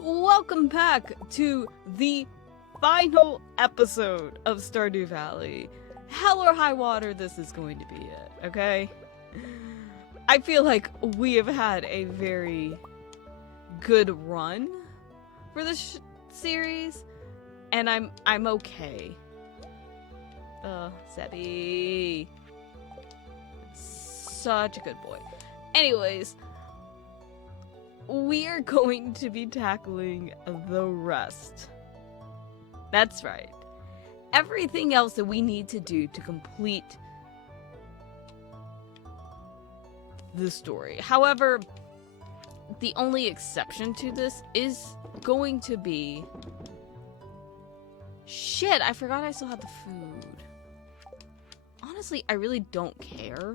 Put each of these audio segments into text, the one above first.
Welcome back to the final episode of Stardew Valley. Hell or high water, this is going to be it, okay? I feel like we have had a very good run for this series, and I'm okay. Sebby. Such a good boy. Anyways, we are going to be tackling the rest. That's right. Everything else that we need to do to complete the story. However, the only exception to this is going to be... Shit, I forgot I still had the food. Honestly, I really don't care.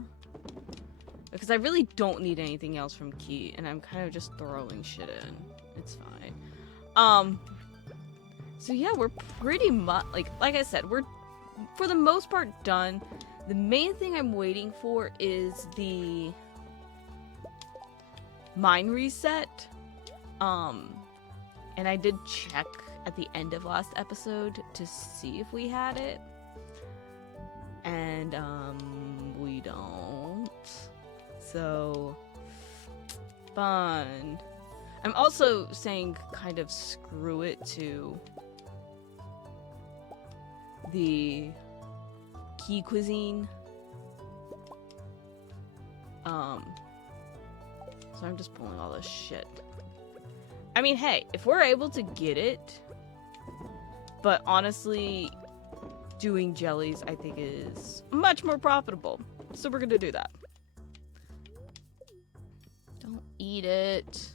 Because I really don't need anything else from Key, and I'm kind of just throwing shit in. It's fine. So yeah, we're pretty much, like I said, we're, for the most part, done. The main thing I'm waiting for is the mine reset. And I did check at the end of last episode to see if we had it. And, we don't. So, fun. I'm also saying kind of screw it to the key cuisine. So I'm just pulling all this shit. I mean, hey, if we're able to get it, but honestly, doing jellies I think is much more profitable. So we're gonna do that. Don't eat it.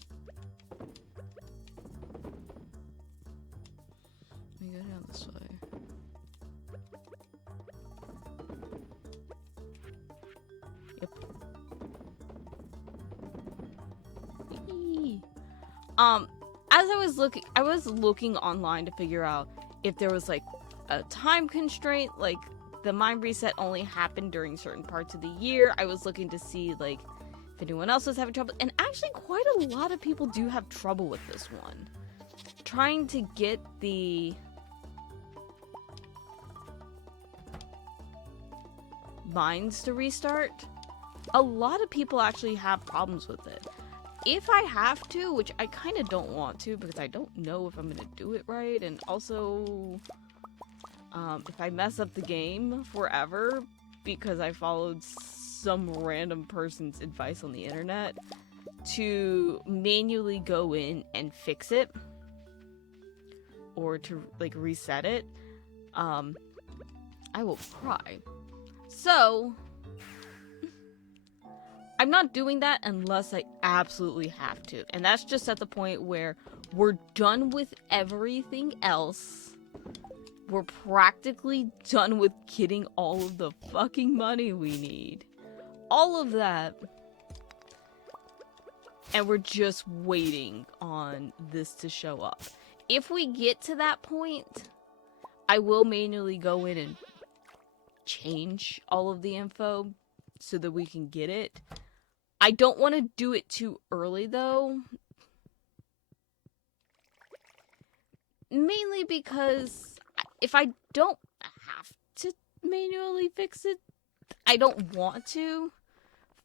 Let me go down this way. Yep. Eee. As I was looking online to figure out if there was like a time constraint, like the mine reset only happened during certain parts of the year. I was looking to see like if anyone else was having trouble, and actually quite a lot of people do have trouble with this one. Trying to get the mines to restart, a lot of people actually have problems with it. If I have to, which I kind of don't want to because I don't know if I'm gonna do it right, and also if I mess up the game forever because I followed some random person's advice on the internet to manually go in and fix it or to like reset it, I will cry. So I'm not doing that unless I absolutely have to, and that's just at the point where we're done with everything else. We're practically done with getting all of the fucking money we need. All of that. And we're just waiting on this to show up. If we get to that point, I will manually go in and change all of the info so that we can get it. I don't want to do it too early though. Mainly because if I don't have to manually fix it, I don't want to,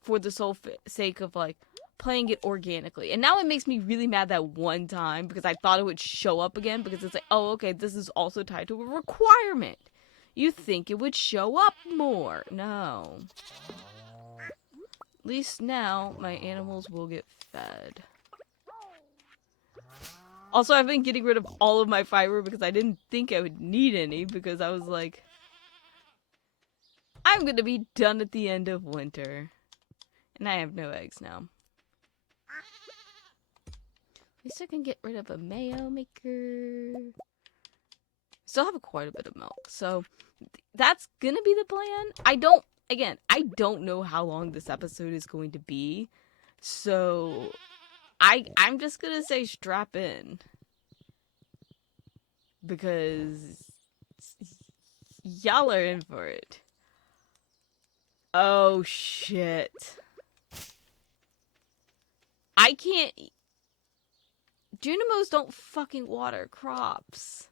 for the sole sake of like playing it organically. And now it makes me really mad that one time because I thought it would show up again because it's like, oh, okay, this is also tied to a requirement. You think it would show up more. No. At least now my animals will get fed. Also, I've been getting rid of all of my fiber because I didn't think I would need any, because I was like, I'm gonna be done at the end of winter. And I have no eggs now. At least I can get rid of a mayo maker. Still have quite a bit of milk, so that's gonna be the plan. I don't know how long this episode is going to be, so I'm just gonna say strap in. Because y'all are in for it. Oh shit. I can't Junimos don't fucking water crops.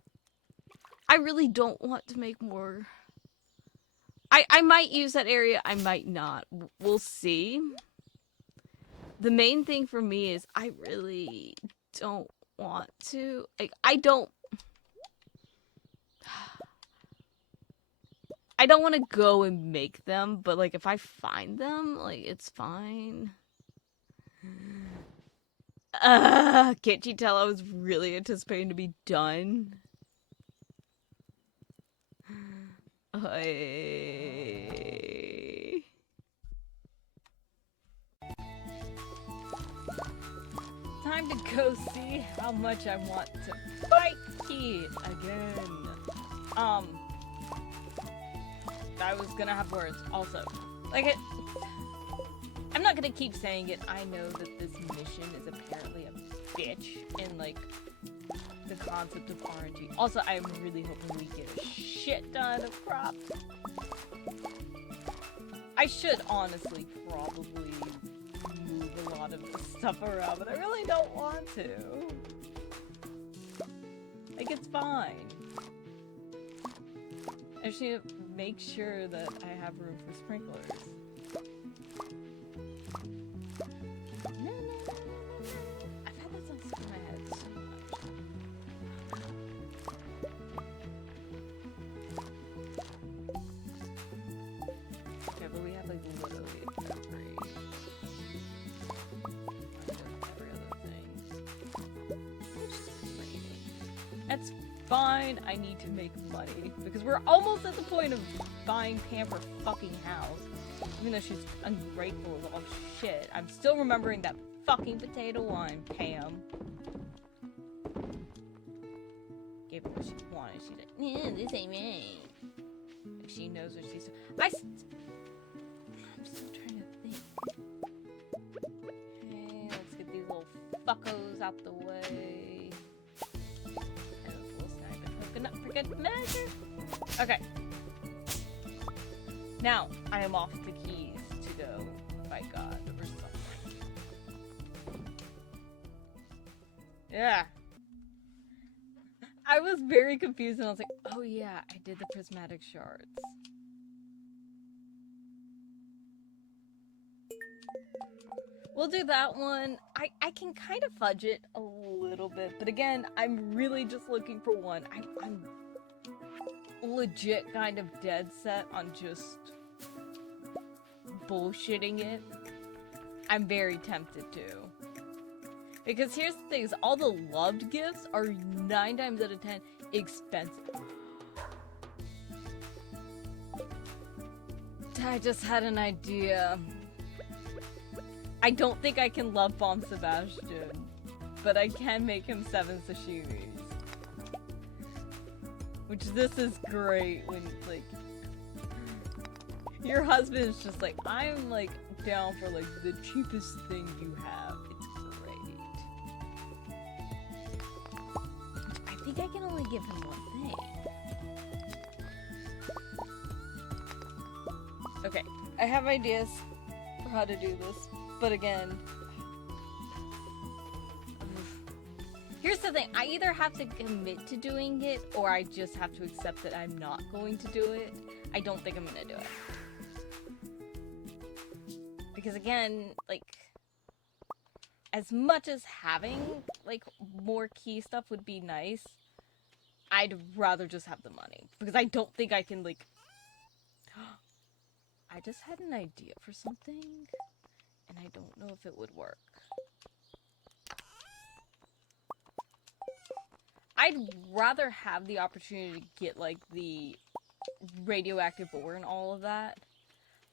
I really don't want to make more. I might use that area, I might not. We'll see. The main thing for me is I really don't want to. Like, I don't want to go and make them, but like if I find them, like it's fine. Can't you tell I was really anticipating to be done? Time to go see how much I want to fight Key again. I was gonna have words also. Like I'm not gonna keep saying it. I know that this mission is apparently a bitch in like the concept of RNG. Also, I'm really hoping we get a shit ton of crops. I should honestly probably move a lot of this stuff around, but I really don't want to. Like, it's fine. I just need to make sure that I have room for sprinklers. No. I've had that song stuck in my head so much. Okay, but we have like literally every other thing. It's just raining. That's fine. I need to make money because we're almost at the point of buying Pam her fucking house. Even though she's ungrateful as all shit, I'm still remembering that fucking potato wine, Pam. Gave her what she wanted. She's like, yeah, this ain't right. Like she knows what she's. I'm still trying to think. Okay, let's get these little fuckos out the way. And a little snack of coconut for good measure. Okay. Now, I am off the keys to go fight God or something. Yeah. I was very confused and I was like, oh yeah, I did the prismatic shards. We'll do that one. I can kind of fudge it a little bit, but again, I'm really just looking for one. I'm legit kind of dead set on just bullshitting it. I'm very tempted to. Because here's the thing, is all the loved gifts are 9 times out of 10 expensive. I just had an idea. I don't think I can love bomb Sebastian, but I can make him 7 sashimis. Which this is great when, like, your husband is just like, I'm, like, down for, like, the cheapest thing you have. It's great. I think I can only give him one thing. Okay, I have ideas for how to do this, but again... Here's the thing, I either have to commit to doing it, or I just have to accept that I'm not going to do it. I don't think I'm gonna do it. Because again, like, as much as having, like, more key stuff would be nice, I'd rather just have the money. Because I don't think I can, like... I just had an idea for something, and I don't know if it would work. I'd rather have the opportunity to get, like, the radioactive ore and all of that.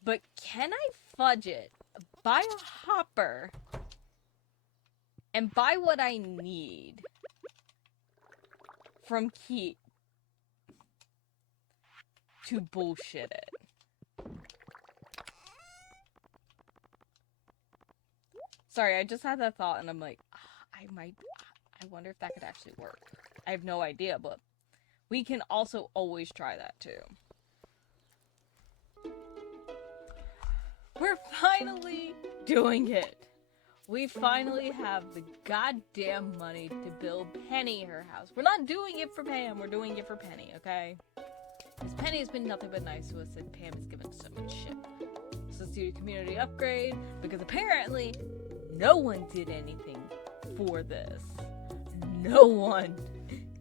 But can I fudge it, buy a hopper, and buy what I need from Keep to bullshit it? Sorry, I just had that thought and I'm like, I wonder if that could actually work. I have no idea, but we can also always try that too. We're finally doing it. We finally have the goddamn money to build Penny her house. We're not doing it for Pam, we're doing it for Penny, okay? Because Penny has been nothing but nice to us, and Pam has given us so much shit. So let's do a community upgrade, because apparently no one did anything for this. No one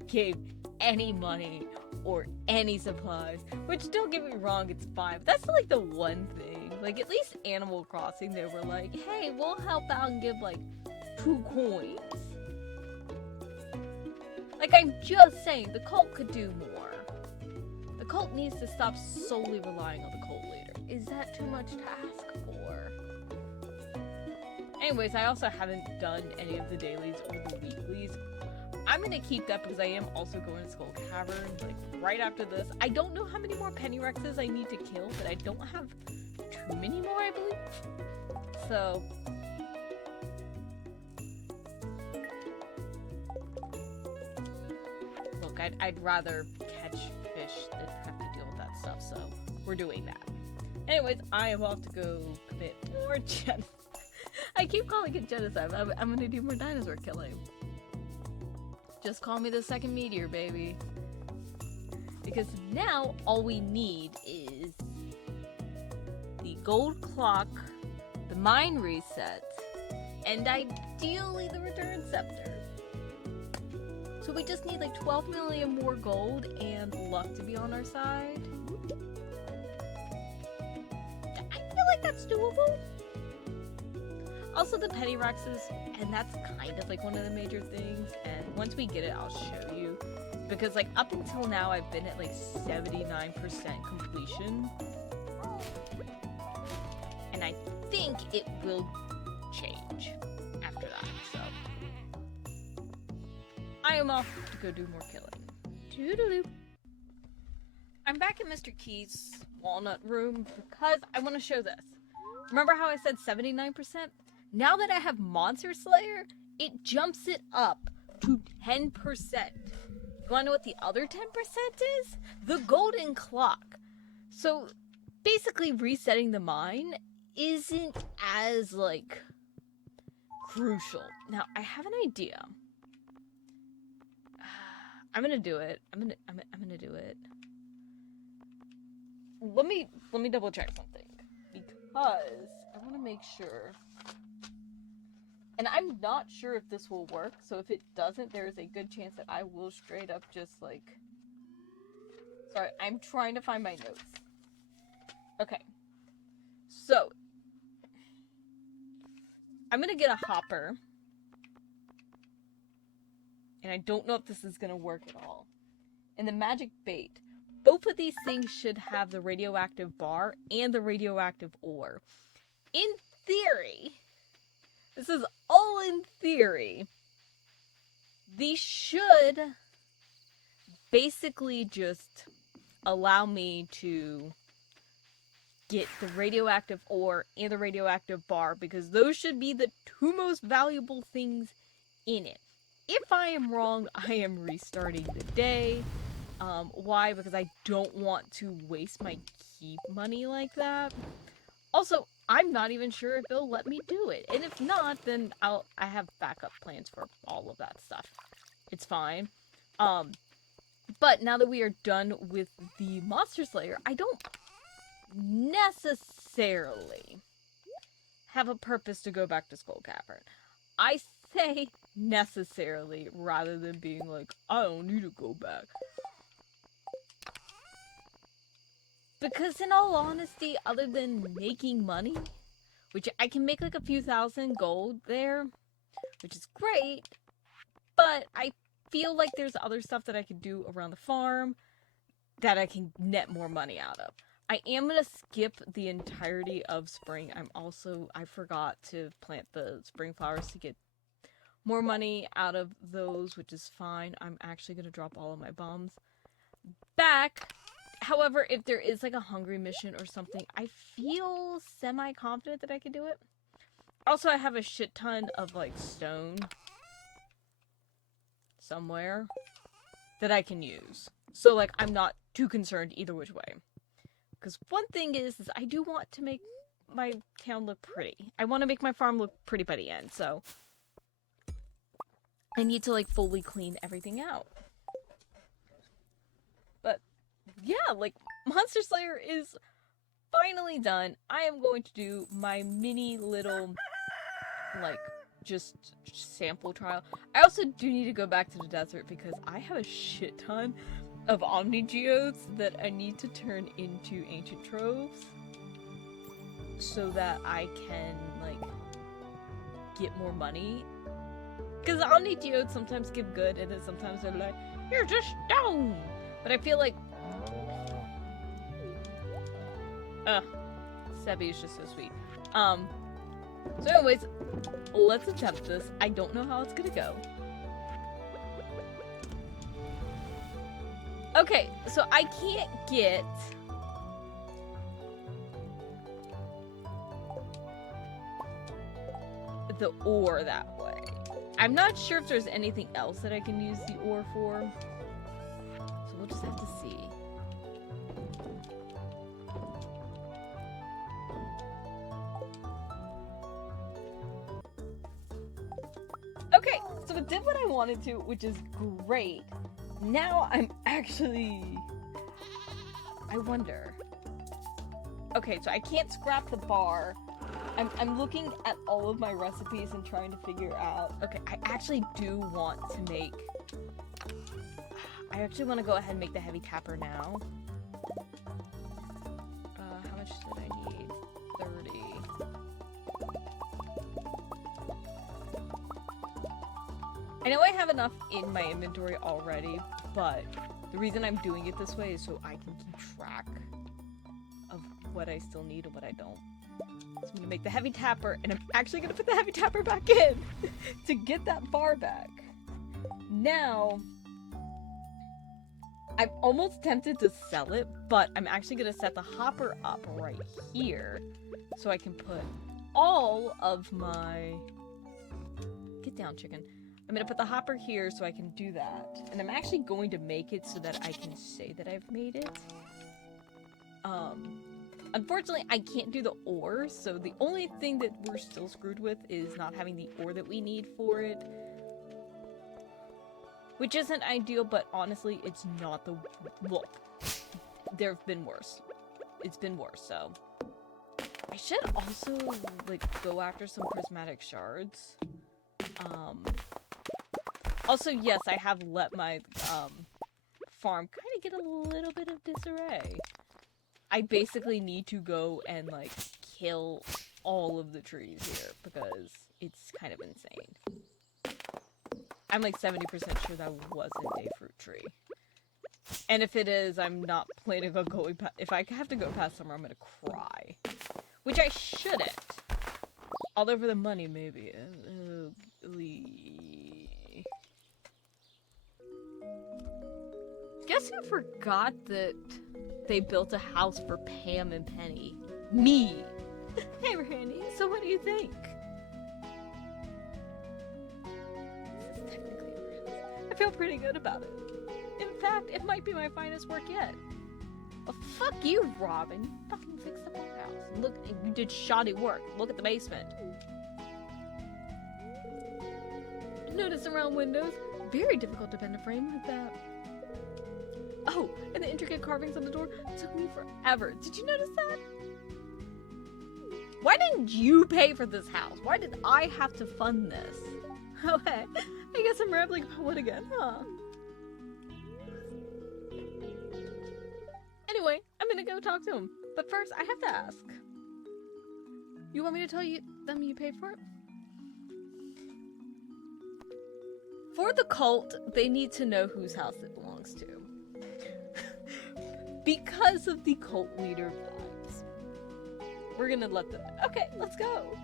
gave any money or any supplies, which, don't get me wrong, it's fine, but that's like the one thing. Like, at least Animal Crossing, they were like, hey, we'll help out and give like 2 coins. Like, I'm just saying, the cult could do more. The cult needs to stop solely relying on the cult leader. Is that too much to ask for? Anyways, I also haven't done any of the dailies or the weeklies. I'm gonna keep that because I am also going to Skull Cavern, like, right after this. I don't know how many more Pennyrexes I need to kill, but I don't have too many more, I believe. So... look, I'd rather catch fish than have to deal with that stuff, so we're doing that. Anyways, I am off to go commit more genocide. I keep calling it genocide. I'm gonna do more dinosaur killing. Just call me the second meteor, baby. Because now all we need is the gold clock, the mine reset, and ideally the return scepter. So we just need like 12 million more gold and luck to be on our side. I feel like that's doable. Also the Pennyrexes, and that's kind of like one of the major things, and once we get it, I'll show you. Because like up until now, I've been at like 79% completion. And I think it will change after that, so. I am off to go do more killing. Doo-doo-doo. I'm back in Mr. Key's walnut room because I want to show this. Remember how I said 79%? Now that I have Monster Slayer, it jumps it up to 10%. You wanna know what the other 10% is? The golden clock. So basically resetting the mine isn't as like crucial. Now I have an idea. I'm gonna do it. I'm gonna do it. Let me double check something because I want to make sure. And I'm not sure if this will work, so if it doesn't, there is a good chance that I will straight up just, like... Sorry, I'm trying to find my notes. Okay. So. I'm gonna get a hopper. And I don't know if this is gonna work at all. And the magic bait. Both of these things should have the radioactive bar and the radioactive ore. In theory... This is all in theory. These should basically just allow me to get the radioactive ore and the radioactive bar because those should be the 2 most valuable things in it. If I am wrong, I am restarting the day. Why? Because I don't want to waste my keep money like that. Also, I'm not even sure if they'll let me do it. And if not, then I have backup plans for all of that stuff. It's fine. But now that we are done with the Monster Slayer, I don't necessarily have a purpose to go back to Skull Cavern. I say necessarily rather than being like, I don't need to go back. Because in all honesty, other than making money, which I can make like a few thousand gold there, which is great, but I feel like there's other stuff that I could do around the farm that I can net more money out of. I am going to skip the entirety of spring. I forgot to plant the spring flowers to get more money out of those, which is fine. I'm actually going to drop all of my bombs back. However, if there is like a hungry mission or something, I feel semi-confident that I can do it. Also, I have a shit ton of like stone somewhere that I can use. So like, I'm not too concerned either which way. Because one thing is I do want to make my town look pretty. I want to make my farm look pretty by the end, so I need to, like, fully clean everything out. But, yeah, like, Monster Slayer is finally done. I am going to do my mini little, like, just sample trial. I also do need to go back to the desert because I have a shit ton of Omni Geodes that I need to turn into ancient troves so that I can, like, get more money. Because Omni Geodes sometimes give good, and then sometimes they're like, you're just stone! But I feel like... Sebi is just so sweet. So anyways, let's attempt this. I don't know how it's gonna go. Okay, so I can't get... the ore that way. I'm not sure if there's anything else that I can use the ore for. So we'll just have to see. Okay, so it did what I wanted to, which is great. Now I'm actually... I wonder. Okay, so I can't scrap the bar. I'm looking at all of my recipes and trying to figure out... Okay, I actually do want to make... I actually want to go ahead and make the heavy tapper now. How much did I need? 30. I know I have enough in my inventory already, but the reason I'm doing it this way is so I can keep track of what I still need and what I don't. So I'm gonna make the heavy tapper, and I'm actually gonna put the heavy tapper back in to get that bar back. Now, I'm almost tempted to sell it, but I'm actually gonna set the hopper up right here so I can put all of my... Get down, chicken. I'm gonna put the hopper here so I can do that. And I'm actually going to make it so that I can say that I've made it. Unfortunately, I can't do the ore, so the only thing that we're still screwed with is not having the ore that we need for it. Which isn't ideal, but honestly, it's not the... Look, there have been worse. It's been worse, so... I should also, like, go after some prismatic shards. Also, yes, I have let my, farm kind of get a little bit of disarray. I basically need to go and, like, kill all of the trees here, because it's kind of insane. I'm, like, 70% sure that wasn't a fruit tree. And if it is, I'm not planning on going past... If I have to go past somewhere, I'm gonna cry. Which I shouldn't. Although for the money, maybe. Guess who forgot that they built a house for Pam and Penny? Me! Hey, Randy, so what do you think? This is technically a house. I feel pretty good about it. In fact, it might be my finest work yet. Well, fuck you, Robin. You fucking fixed up our house. Look, you did shoddy work. Look at the basement. Notice around windows. Very difficult to bend a frame like that. Oh, and the intricate carvings on the door took me forever. Did you notice that? Why didn't you pay for this house? Why did I have to fund this? Oh, hey. I guess I'm rambling about what again, huh? Anyway, I'm gonna go talk to him. But first, I have to ask. You want me to tell them you paid for it? For the cult, they need to know whose house it belongs to. Because of the cult leader vibes. We're gonna let them... Okay, let's go.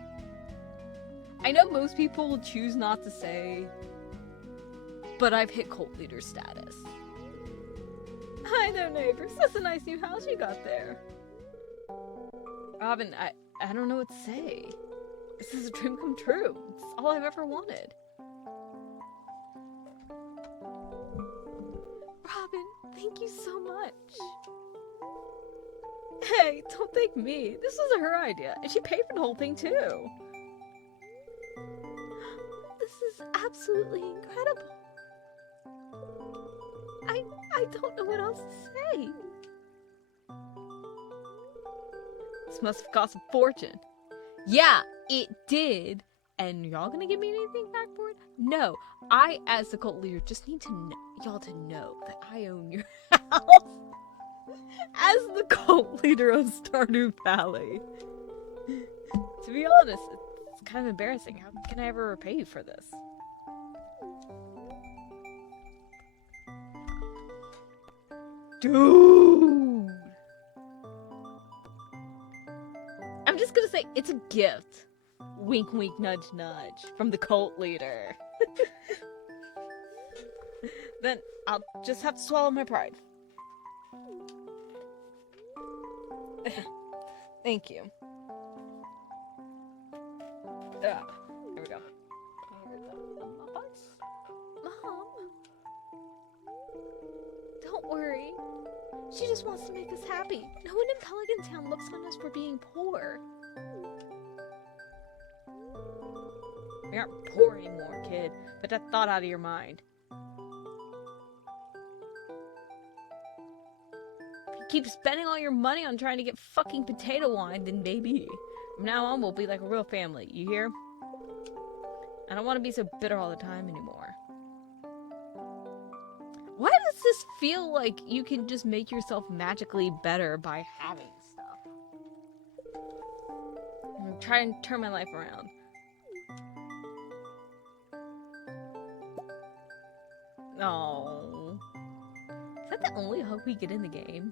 I know most people will choose not to say, but I've hit cult leader status. Hi there, neighbors. That's a nice new house you got there. Robin, I don't know what to say. This is a dream come true. It's all I've ever wanted. Robin, thank you so much. Hey, don't thank me. This was her idea, and she paid for the whole thing too. This is absolutely incredible. I don't know what else to say. This must have cost a fortune. Yeah, it did. And y'all gonna give me anything back for it? No. I, as the cult leader, just need to y'all to know that I own your house. As the cult leader of Stardew Valley. To be honest, it's kind of embarrassing. How can I ever repay you for this? Dude! I'm just gonna say, it's a gift. Wink, wink, nudge, nudge. From the cult leader. Then I'll just have to swallow my pride. Thank you. There we go. Mom. Don't worry. She just wants to make us happy. No one in Pelican Town looks on us for being poor. We aren't poor anymore, kid. Put that thought out of your mind. If you keep spending all your money on trying to get fucking potato wine, then baby, from now on we'll be like a real family. You hear? I don't want to be so bitter all the time anymore. Why does this feel like you can just make yourself magically better by having stuff? I'm trying to turn my life around. Oh, is that the only hug we get in the game?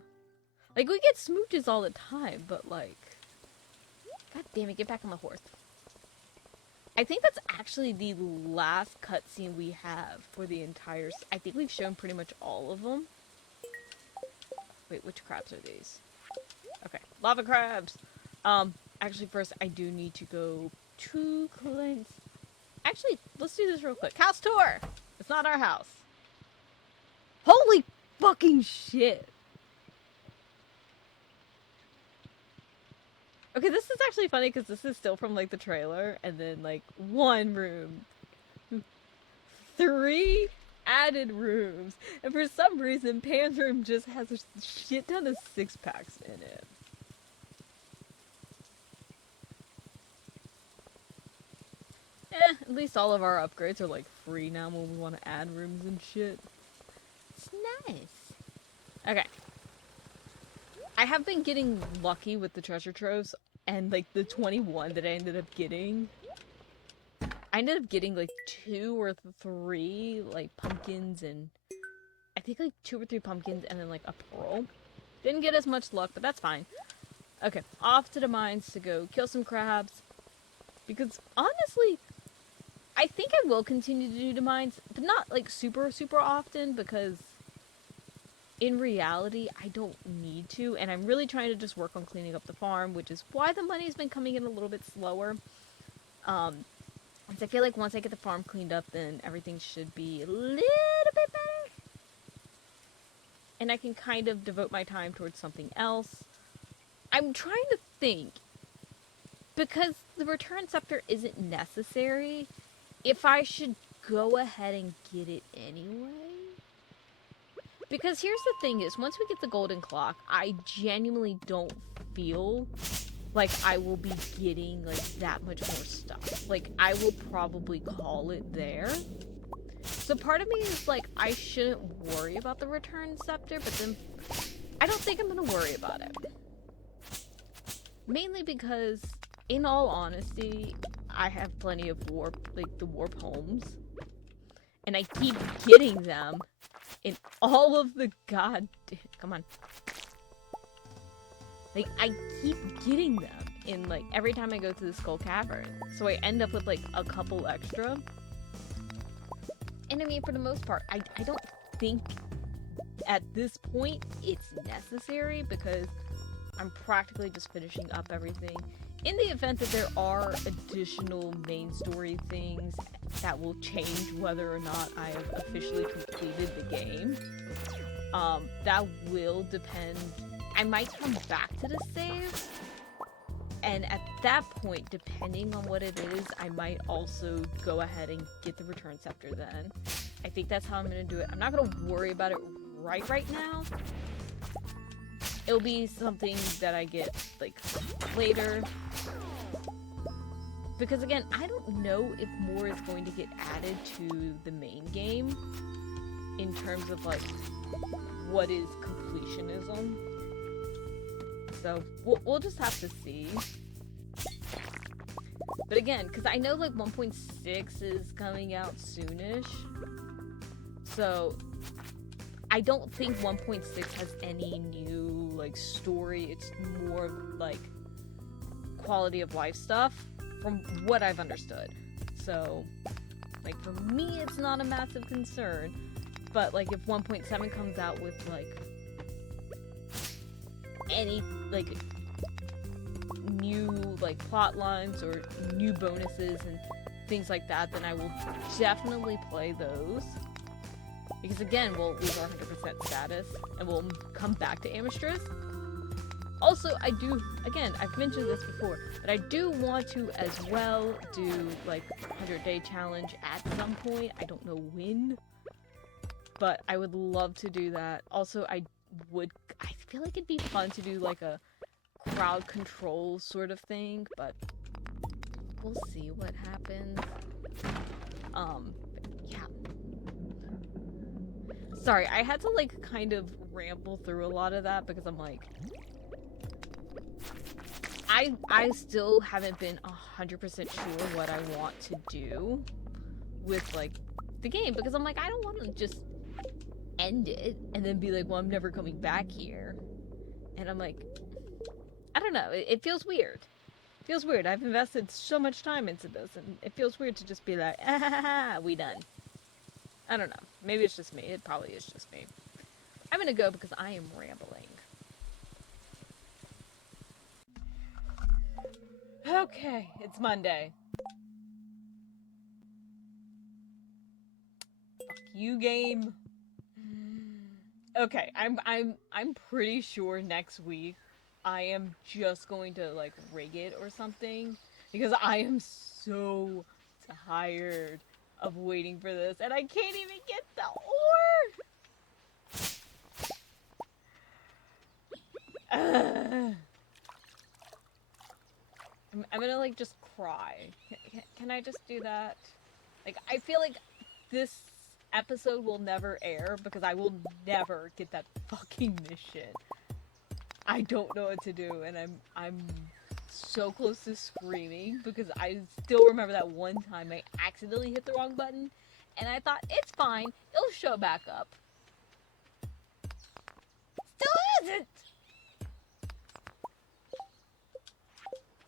Like, we get smooches all the time, but like, god damn it, get back on the horse. I think that's actually the last cutscene we have for the entire... I think we've shown pretty much all of them. Wait, which crabs are these? Okay, lava crabs! Actually first I do need to go to Clint's... Actually, let's do this real quick. House tour! It's not our house. Holy fucking shit! Okay, this is actually funny because this is still from, like, the trailer, and then, like, 1 room. 3 added rooms. And for some reason, Pam's room just has a shit ton of 6-packs in it. At least all of our upgrades are, like, free now when we want to add rooms and shit. It's nice. Okay. I have been getting lucky with the treasure troves, and like the 21 that I ended up getting, like 2 or 3 like pumpkins, and I think like 2 or 3 pumpkins and then like a pearl. Didn't get as much luck, but that's fine. Okay, off to the mines to go kill some crabs, because honestly, I think I will continue to do the mines, but not like super often, because in reality, I don't need to, and I'm really trying to just work on cleaning up the farm, which is why the money's been coming in a little bit slower. Because I feel like once I get the farm cleaned up, then everything should be a little bit better. And I can kind of devote my time towards something else. I'm trying to think, because the return scepter isn't necessary, if I should go ahead and get it anyway. Because here's the thing is, once we get the golden clock, I genuinely don't feel like I will be getting, like, that much more stuff. Like, I will probably call it there. So part of me is like, I shouldn't worry about the return scepter, but then I don't think I'm gonna worry about it. Mainly because, in all honesty, I have plenty of the warp homes. And I keep getting them in all of the come on. Like, I keep getting them in, like, every time I go to the Skull Cavern. So I end up with, like, a couple extra. And I mean, for the most part, I don't think at this point it's necessary, because I'm practically just finishing up everything. In the event that there are additional main story things that will change whether or not I have officially completed the game, that will depend. I might come back to the save, and at that point, depending on what it is, I might also go ahead and get the return scepter then. I think that's how I'm gonna do it. I'm not gonna worry about it right now. It'll be something that I get, like, later. Because again, I don't know if more is going to get added to the main game in terms of, like, what is completionism. So, we'll just have to see. But again, because I know, like, 1.6 is coming out soonish. So, I don't think 1.6 has any new, like, story. It's more, like, quality of life stuff, from what I've understood. So, like, for me, it's not a massive concern. But, like, if 1.7 comes out with, like, any, like, new, like, plot lines or new bonuses and things like that, then I will definitely play those. Because again, we'll lose our 100% status, and we'll come back to Amistris. Also, I do, again, I've mentioned this before, but I do want to as well do, like, 100-day challenge at some point. I don't know when, but I would love to do that. Also, I feel like it'd be fun to do, like, a crowd control sort of thing, but we'll see what happens. Yeah. Sorry, I had to, like, kind of ramble through a lot of that because I'm like, I still haven't been 100% sure what I want to do with, like, the game, because I'm like, I don't want to just end it and then be like, well, I'm never coming back here. And I'm like, I don't know, it feels weird. It feels weird. I've invested so much time into this, and it feels weird to just be like, ah, we done. I don't know. Maybe it's just me. It probably is just me. I'm gonna go because I am rambling. Okay, it's Monday. Fuck you, game. Okay, I'm pretty sure next week I am just going to, like, rig it or something, because I am so tired of waiting for this, and I can't even get the ore. I'm gonna, like, just cry. Can I just do that? Like, I feel like this episode will never air because I will never get that fucking mission. I don't know what to do, and I'm so close to screaming because I still remember that one time I accidentally hit the wrong button, and I thought, it's fine, it'll show back up. Still isn't!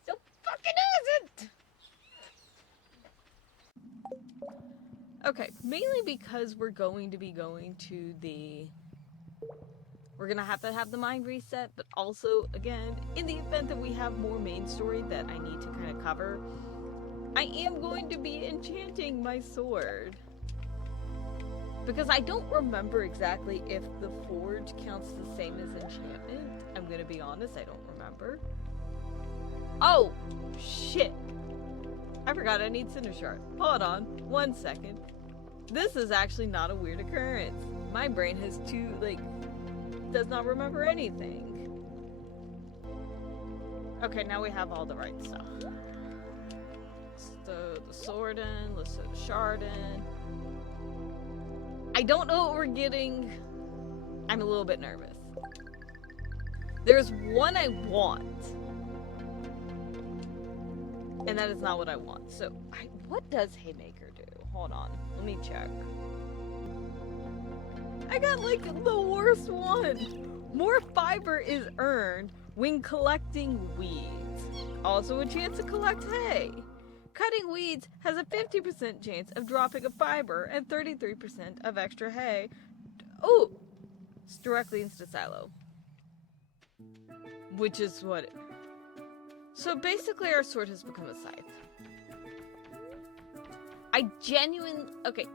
Still fucking isn't! Okay, mainly because we're going to be going to the... We're gonna have to have the mind reset, but also, again, in the event that we have more main story that I need to kind of cover, I am going to be enchanting my sword. Because I don't remember exactly if the forge counts the same as enchantment. I'm gonna be honest, I don't remember. Oh, shit. I forgot I need Cinder Shard. Hold on, 1 second. This is actually not a weird occurrence. My brain has does not remember anything. Okay, now we have all the right stuff. Let's throw the sword in, let's throw the shard in. I don't know what we're getting. I'm a little bit nervous. There's one I want. And that is not what I want. So, what does Haymaker do? Hold on, let me check. I got, like, the worst one. More fiber is earned when collecting weeds. Also a chance to collect hay. Cutting weeds has a 50% chance of dropping a fiber and 33% of extra hay. Oh! It's directly into silo. Which is what... So basically our sword has become a scythe. I genuinely... Okay.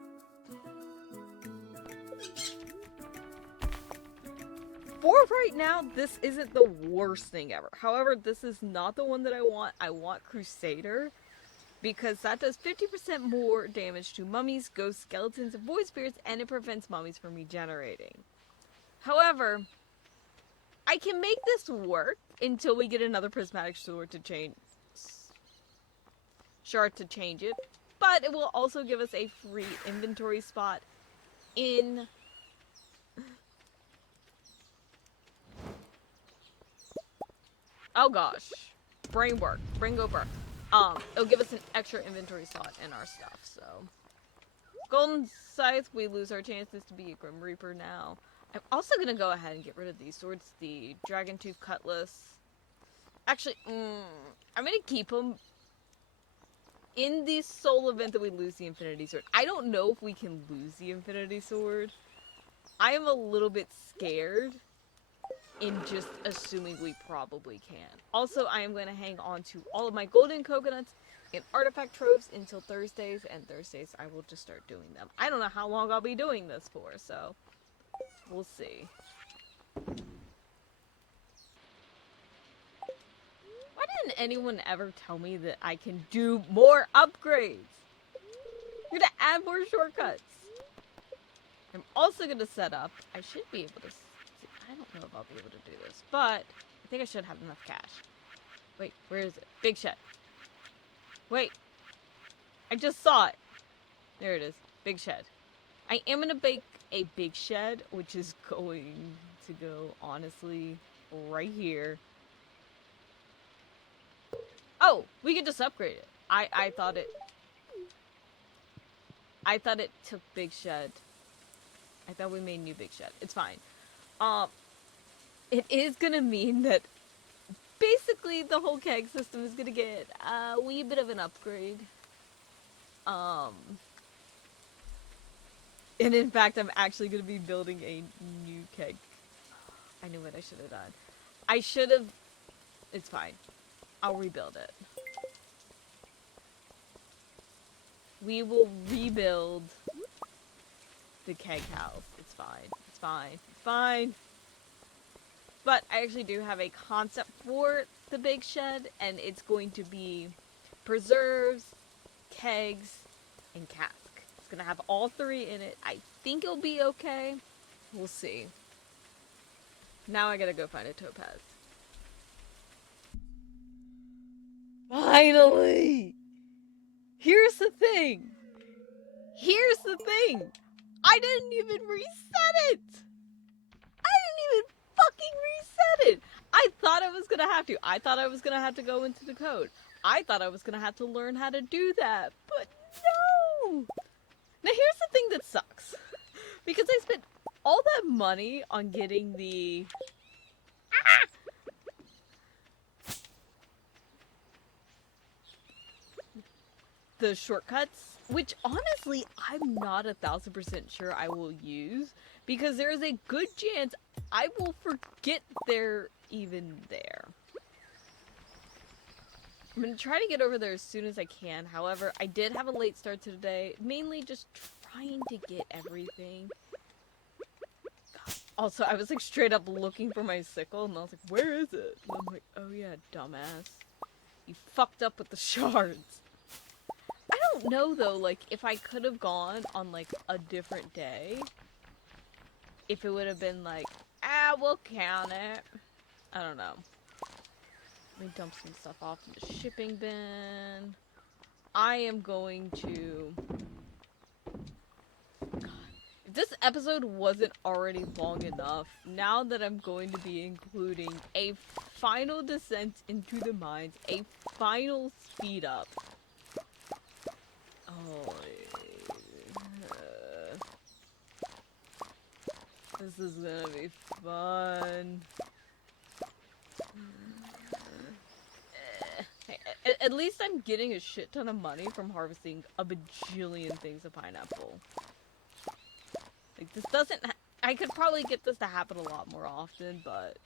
for right now, this isn't the worst thing ever. However, this is not the one that I want. I want Crusader, because that does 50% more damage to mummies, ghosts, skeletons, and void spirits, and it prevents mummies from regenerating. However, I can make this work until we get another prismatic sword to change it, but it will also give us a free inventory spot in oh gosh, brain go burp. It'll give us an extra inventory slot in our stuff. So golden scythe, we lose our chances to be a grim reaper now. I'm also gonna go ahead and get rid of these swords, the dragon tooth cutlass. Actually, I'm gonna keep them in the sole event that we lose the infinity sword. I don't know if we can lose the infinity sword. I am a little bit scared in just assuming we probably can. Also, I am going to hang on to all of my golden coconuts and artifact troves until Thursdays, and Thursdays I will just start doing them. I don't know how long I'll be doing this for, so we'll see. Why didn't anyone ever tell me that I can do more upgrades? You're gonna add more shortcuts. I'm also gonna set up, I should be able to, I don't know if I'll be able to do this, but I think I should have enough cash. Wait, where is it? Big shed. Wait, I just saw it. There it is, big shed. I am gonna bake a big shed, which is going to go, honestly, right here. Oh, we could just upgrade it. I thought it took big shed. I thought we made new big shed. It's fine. It is gonna mean that basically the whole keg system is gonna get a wee bit of an upgrade. And in fact, I'm actually gonna be building a new keg. I knew what I should have done. I should have. It's fine. I'll rebuild it. We will rebuild the keg house. It's fine. It's fine. It's fine. But I actually do have a concept for the big shed, and it's going to be preserves, kegs, and cask. It's gonna have all three in it. I think it'll be okay. We'll see. Now I gotta go find a topaz. Finally! Here's the thing! I didn't even reset it! I didn't even fucking reset it! I thought I was gonna have to. I thought I was gonna have to go into the code. I thought I was gonna have to learn how to do that. But no! Now here's the thing that sucks. Because I spent all that money on getting the... the shortcuts, which honestly I'm not 1,000% sure I will use, because there is a good chance I will forget they're even there. I'm gonna try to get over there as soon as I can. However, I did have a late start to today, mainly just trying to get everything. God. Also, I was like straight up looking for my sickle, and I was like, where is it? And I'm like, oh yeah, dumbass. You fucked up with the shards. I don't know though, like, if I could have gone on like a different day, if it would have been like, we'll count it. I don't know. Let me dump some stuff off in the shipping bin. I am going to... God. If this episode wasn't already long enough, now that I'm going to be including a final descent into the mines, a final speed up. Oh, this is gonna be fun. At least I'm getting a shit ton of money from harvesting a bajillion things of pineapple. Like, this doesn't... I could probably get this to happen a lot more often, but...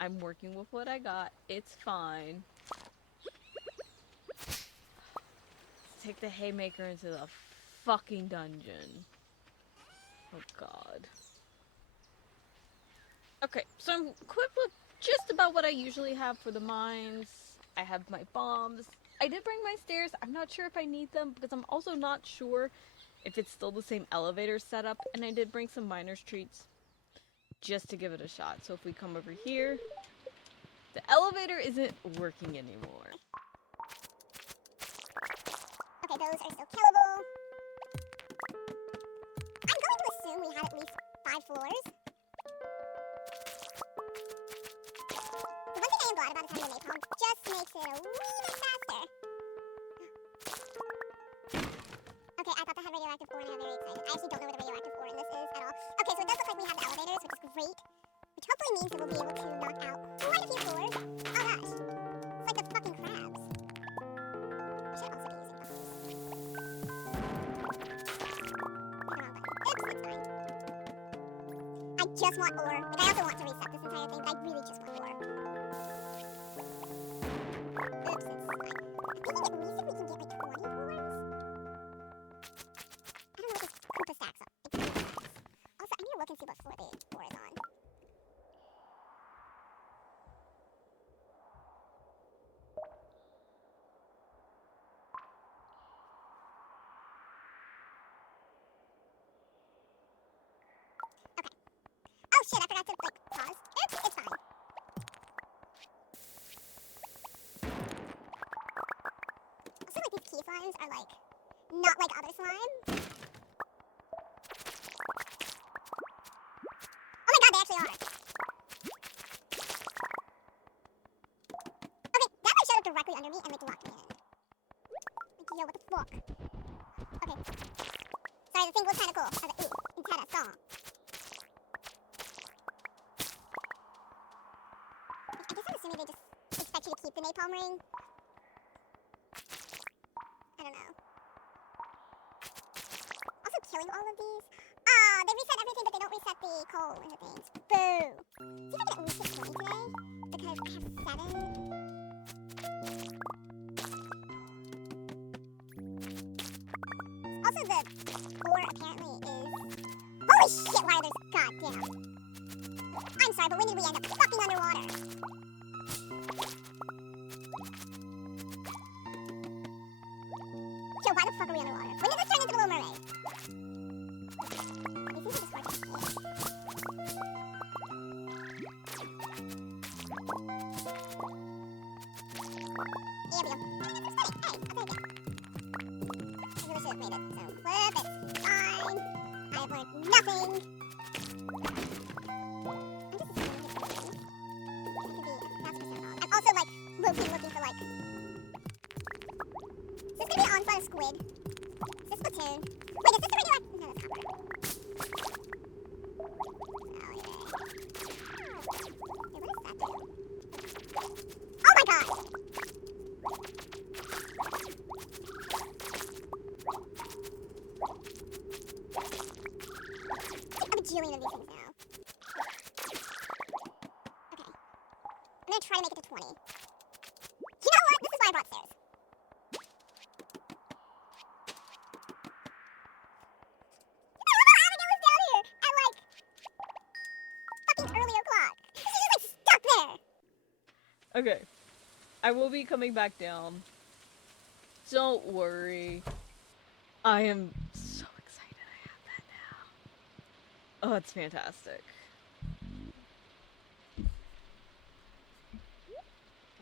I'm working with what I got. It's fine. Let's take the haymaker into the fucking dungeon. Oh, God. Okay, so I'm equipped with just about what I usually have for the mines. I have my bombs. I did bring my stairs. I'm not sure if I need them because I'm also not sure if it's still the same elevator setup. And I did bring some miner's treats just to give it a shot. So if we come over here, the elevator isn't working anymore. Okay, those are still killable. I'm going to assume we had at least 5 floors. The one thing I am glad about is having the napalm just makes it a wee bit faster. Okay, I thought that had radioactive ore and I got very excited. I actually don't know where the radioactive ore in this is at all. Okay, so it does look like we have the elevators, which is great. Which hopefully means that we'll be able to knock out quite a few floors. Oh gosh. It's like the fucking crabs. I should also be using buttons. Hit the wrong button. Oops, it's fine. I just want ore. Like, I also want to reset this entire thing, but I really just want ore. Oops, it's fine. I'm thinking at least if we can get like 20 floors. I don't know what this Koopa stacks up. Also, I need to look and see what floor the ore is on. Okay. Oh shit, I forgot to like pause. Oops, it's fine. Also, like these key slimes are like not like other slime. Oh my god, they actually are. Okay, that one showed up directly under me and like locked me in. Like, yo, what the fuck? Okay. Sorry, the thing was kinda cool. I was like, ooh, interesting. I guess I'm assuming they just expect you to keep the napalm ring. I don't know. Also killing all of these. Ah, they reset everything, but they don't reset the coal into things. Boo! See if I can at least get 20 today, because I have 7. Also, the ore apparently is... Holy shit, why are there... Goddamn. I'm sorry, but when did we end up fucking underwater? Yo, why the fuck are we underwater? When did this turn into the Little Mermaid? These things are just working. Here we go. That's funny. Hey, I'll take it. I really should have made it. So, flip it. Fine. I have learned nothing. I'm just assuming it's something. I could be 1,000% wrong. I'm also, like, looking for, like... Is this gonna be onslaught of squid? Is this platoon? Wait, is this the radioactive? No, that's copper. Oh, yeah. Hey, what does that do? Oh my god! I have a bajillion of these things now. Okay. I'm gonna try to make it to 20. You know what? This is why I brought stairs. Abigail was down here at like fucking early o'clock. She's just like stuck there. Okay. I will be coming back down. Don't worry. I am so excited I have that now. Oh, it's fantastic.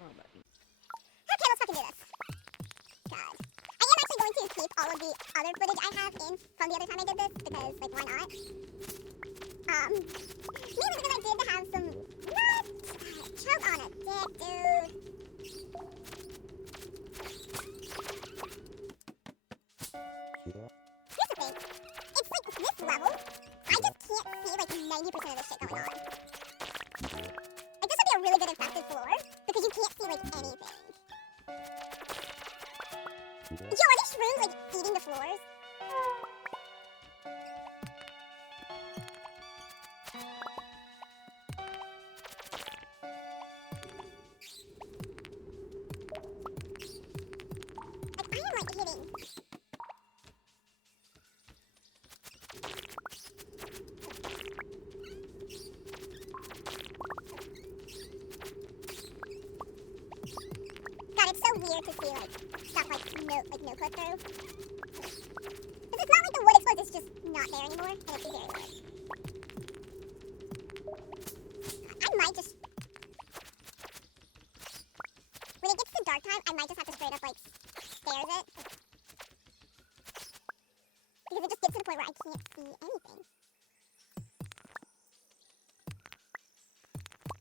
Wrong button. Okay, let's fucking do this. God. I am actually going to keep all of the other footage I have in from the other time I did this, because, like, why not? Mainly because I did have some... What? Choke on a dick, dude. Here's the thing. It's like, this level, I just can't see, like, 90% of this shit going on. Like, this would be a really good infected floor, because you can't see, like, anything. Yo, are these shrooms, like, eating the floors? Like, I am, like, hitting... no click through. Because it's not like the wood explodes, it's just not there anymore, and it's easier to work. I might just... When it gets to dark time, I might just have to straight up, like, stairs it. Because it just gets to the point where I can't see anything.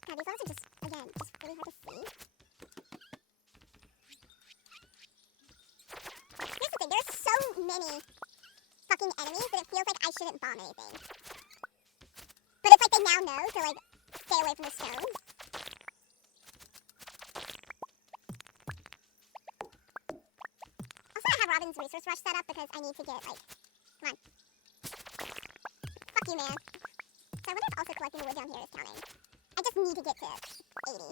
God, these ones are just, again, just really hard to see. Here's the thing, there's so many fucking enemies that it feels like I shouldn't bomb anything. But it's like they now know to, like, stay away from the stone. Also, I have Robin's resource rush set up because I need to get, like, come on. Fuck you, man. So I wonder if also collecting the wood down here is counting. I just need to get to 80.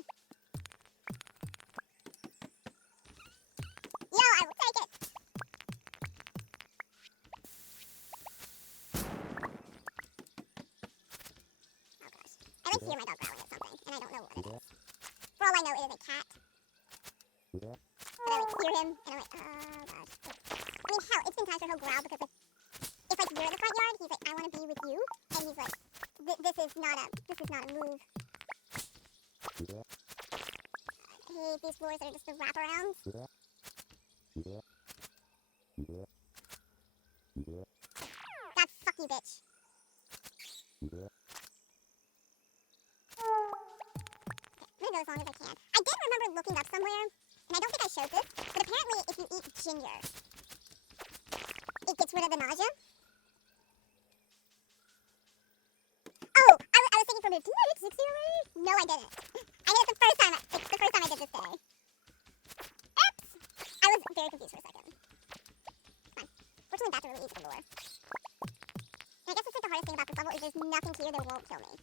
Yo, I will take it. Oh gosh. I like hear my dog growling at something, and I don't know what it is. For all I know, it is a cat. But I like hear him, and I'm like, oh gosh. I mean, hell, it's been times where he'll growl because like, if like you're in the front yard, he's like, I want to be with you, and he's like, this is not a move. I hate these floors that are just the wraparounds. God, fuck you, bitch. Okay, I'm gonna go as long as I can. I did remember looking up somewhere, and I don't think I showed this, but apparently if you eat ginger, it gets rid of the nausea. Oh, I was thinking for a minute, didn't I hit 60 already? No, I didn't. I did it the first time I did this day. Oops! I was very confused for a second. Fine. Fortunately, that's a really easy lure. And I guess that's like the hardest thing about this level is there's nothing here that won't kill me.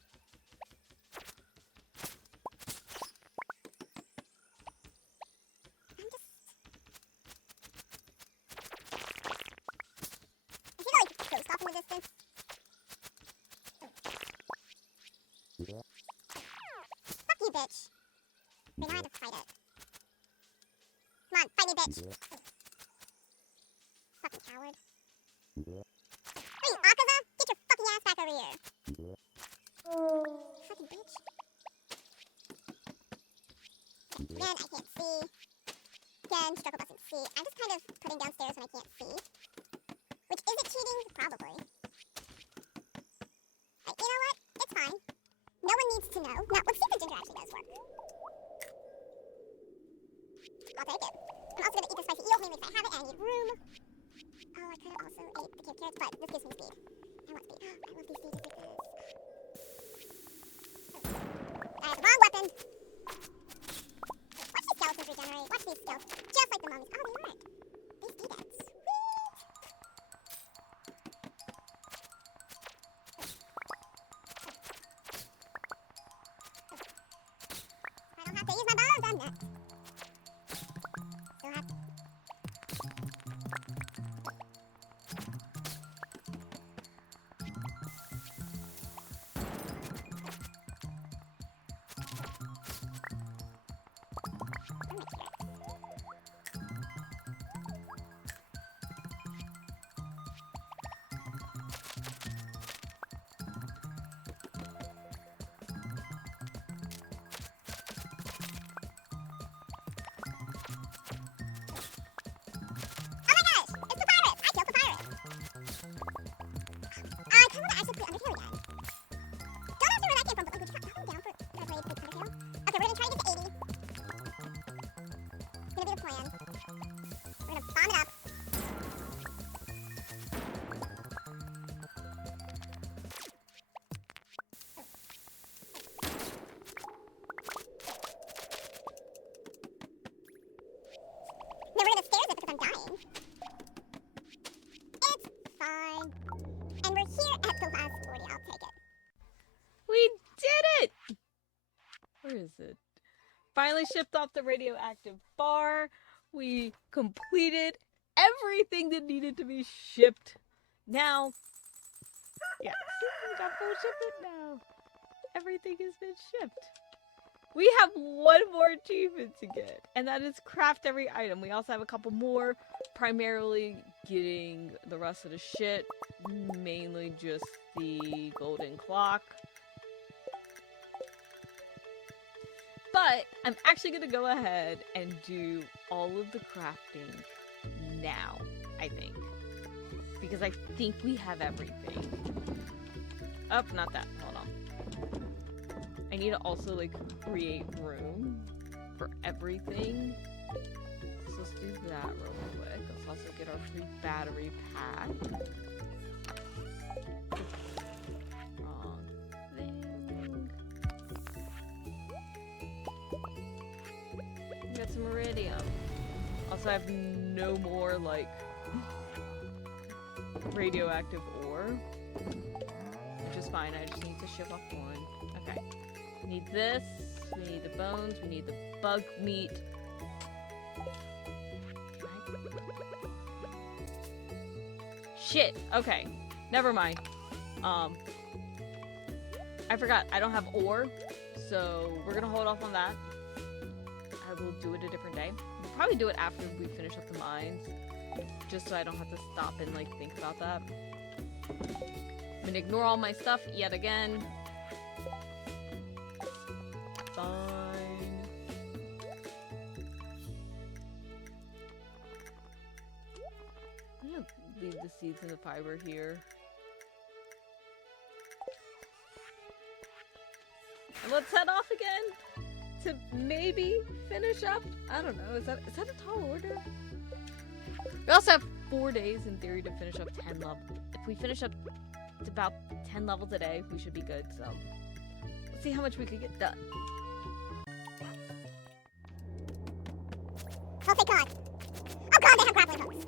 I'm just... I see the, like, ghost off in the distance. Fuck you, bitch. Wait, now I have to fight it. Come on, fight me, bitch. Fucking coward. What are you, Akaza? Get your fucking ass back over here. Fucking bitch. Man, I can't see. Again, struggle busting C. I'm just kind of putting down stairs when I can't see. Which, is it cheating? Probably. You know what? It's fine. No one needs to know. Now, let's see if the ginger actually does work. I'll take it. I'm also going to eat the spicy eel mainly because I have it and I need room. Oh, I could have also ate the canned carrots, but this gives me speed. I want speed. I love these stages like this. I have the wrong weapon. Watch these skeletons regenerate. Watch these skeletons. Just like the mummies. Oh, they aren't. These do that. Sweet. I don't have to use my bones, I'm not. Still have to. Is it? Finally shipped off the radioactive bar. We completed everything that needed to be shipped. Now, yes, we got full shipment now. Everything has been shipped. We have one more achievement to get, and that is craft every item. We also have a couple more, primarily getting the rest of the shit, mainly just the golden clock. But I'm actually gonna go ahead and do all of the crafting now, I think. Because I think we have everything. Oh, not that. Hold on. I need to also, like, create room for everything. So let's do that real quick. Let's also get our free battery pack. Wrong thing. Got some iridium. Also, I have no more, like, radioactive ore. Which is fine, I just need to ship off one. Okay. We need this, we need the bones, we need the bug meat. Shit! Okay. Never mind. I forgot, I don't have ore, so we're gonna hold off on that. I will do it a different day. We'll probably do it after we finish up the mines. Just so I don't have to stop and, like, think about that. I'm gonna ignore all my stuff yet again. Fine. I'm gonna leave the seeds and the fiber here. And let's head off again to maybe finish up. I don't know. Is that a tall order? We also have 4 days in theory to finish up 10 levels. If we finish up to about 10 levels a day, we should be good. So let's see how much we could get done. Oh, thank God. Oh God, they have grappling hooks.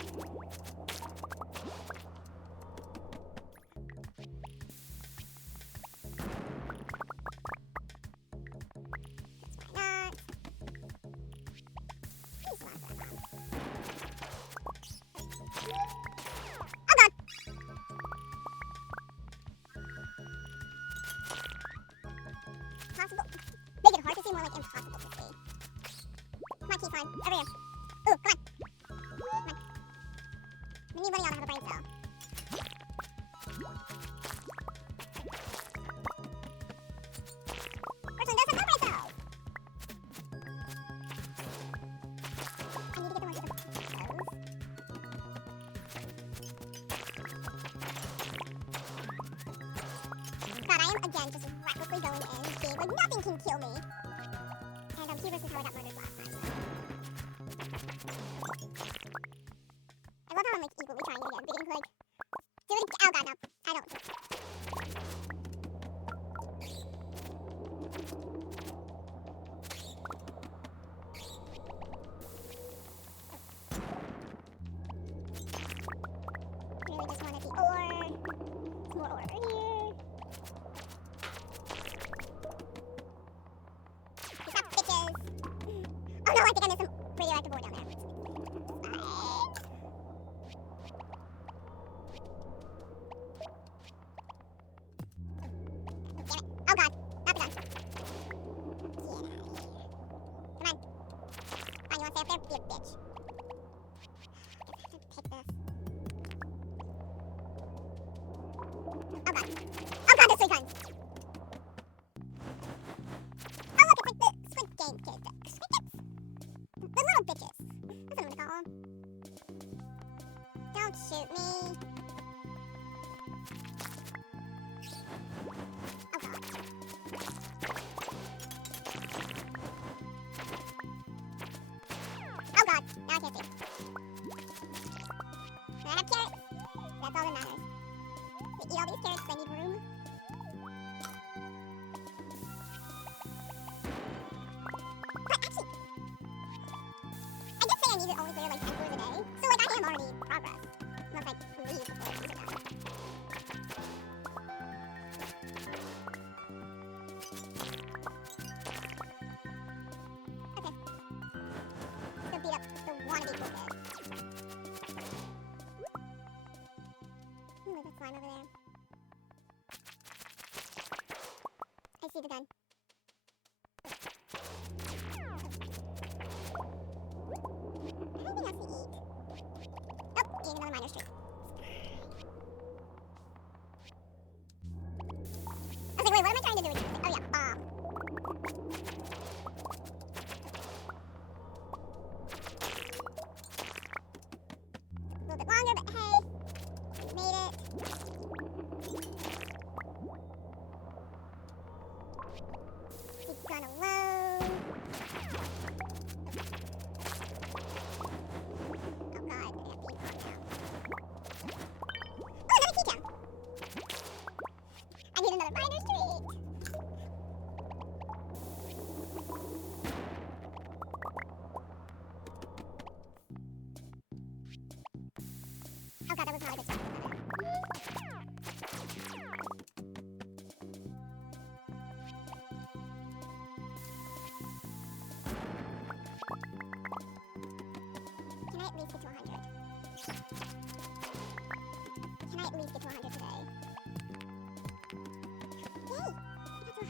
Possible. Make it hard to see, more like impossible to see. Come on, Keysign. Over here. Ooh, come on. Come on. We need money on to have a brain cell. Person does have no brain cells. I need to get the ones with the those. God, I am again just recklessly going in, being like nothing can kill me. And Hubris is how I got murdered last time. I love how I'm like equally trying it again, being like, do it again. Oh God, no, I don't. Really just wanted the ore. Some more ore over here. Oh no, I think I missed some radioactive ore down there. Fine. Damn it. Oh God, not done. Get out of here. Come on. Fine, you wanna stay up there? Be a bitch. Take this. Oh God. Oh God, there's 3 tons. Oh look, it's like the Squid Game kids. Squid Kids? The little bitches. That's what I'm gonna call them. Don't shoot me. Oh God. Oh God. Now I can't see. Can I have carrots? That's all that matters. To eat all these carrots because I need room. But actually, I did say I needed only clear like 10 floors a day, so like I am already progress. Unless I leave before I do that. Okay. Still beat up the wannabe cool kid. Ooh, there's a slime over there. I see the gun.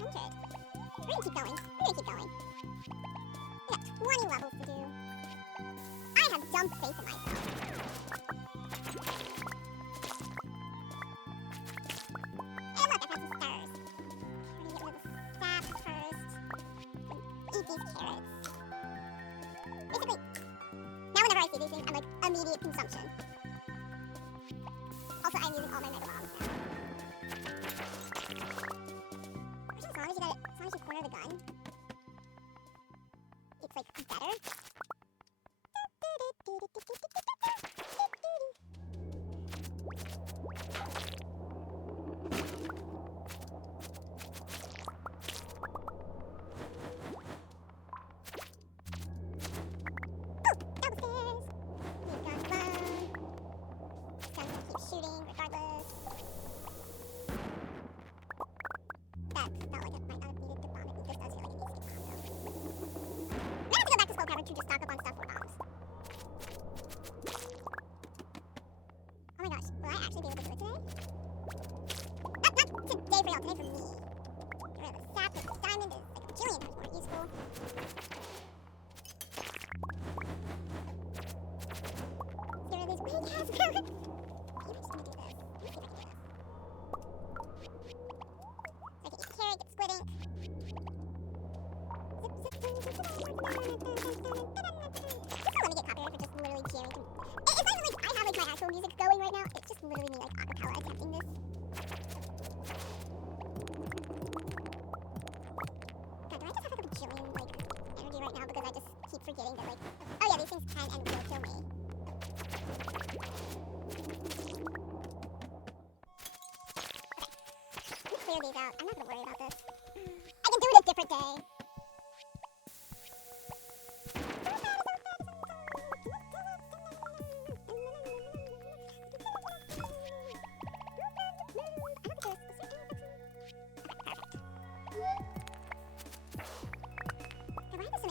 100. We're gonna keep going. We're gonna keep going. We got 20 levels to do. I have dumb faith in myself. And look, I found some stars. We're gonna get rid of the sap first. And eat these carrots. Basically, now whenever I see these things, I'm like, immediate consumption. Also, I'm using all my mega bombs now. As long as you corner the gun, it's like better. Shooting regardless. That felt like it might not have needed to bomb it. This does feel like it needs to bomb though. I'm gonna have to go back to Skull Cavern to just stock up on stuff for bombs. Oh my gosh, will I actually be able to do it today? Not today for y'all, today for me. Get rid of the sap, the diamond is like a jillion times more useful. Get rid of these wing cats. Music going right now. It's just literally me like acapella attempting this. God, do I just have like a bajillion like energy right now because I just keep forgetting that like, oh yeah, these things can and will kill me. Okay, clear these out. I'm not gonna worry about this. I can do it a different day.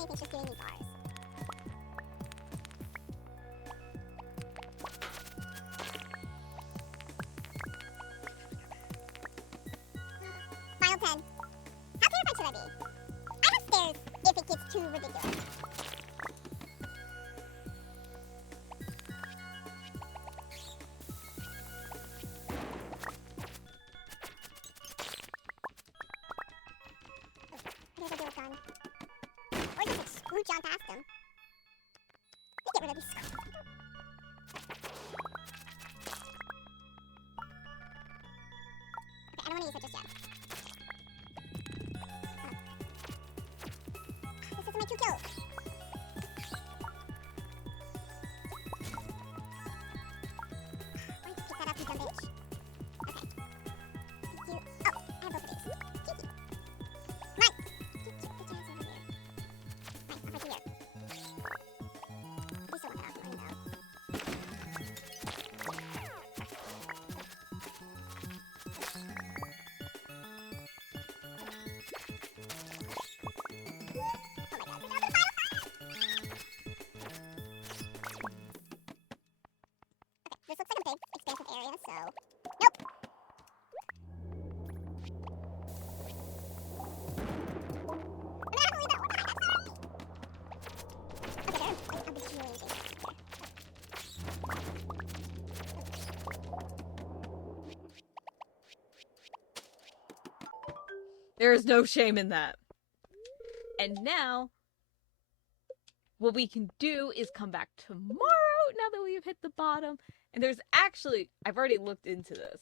It's just giving me bars. Final 10. How terrified should I be? I have stairs if it gets too ridiculous. What do I do with gun? Or just like scrooge on past them. Let's get rid of these skulls. Okay, I don't want to use it just yet. Oh. This is my 2 kills. Why don't you pick that up, you dumb bitch? Okay. Thank you. Oh, I have both of these. Thank you. Come on. Get your bitch ass over here. Fine, I'll fight you here. We still want that offline though. This looks like a big, expansive area, so... Nope! I'm gonna have to leave that one behind, I'm sorry! Okay, there are like a bajillion things there. There is no shame in that. And now, what we can do is come back tomorrow, now that we've hit the bottom. And there's actually, I've already looked into this,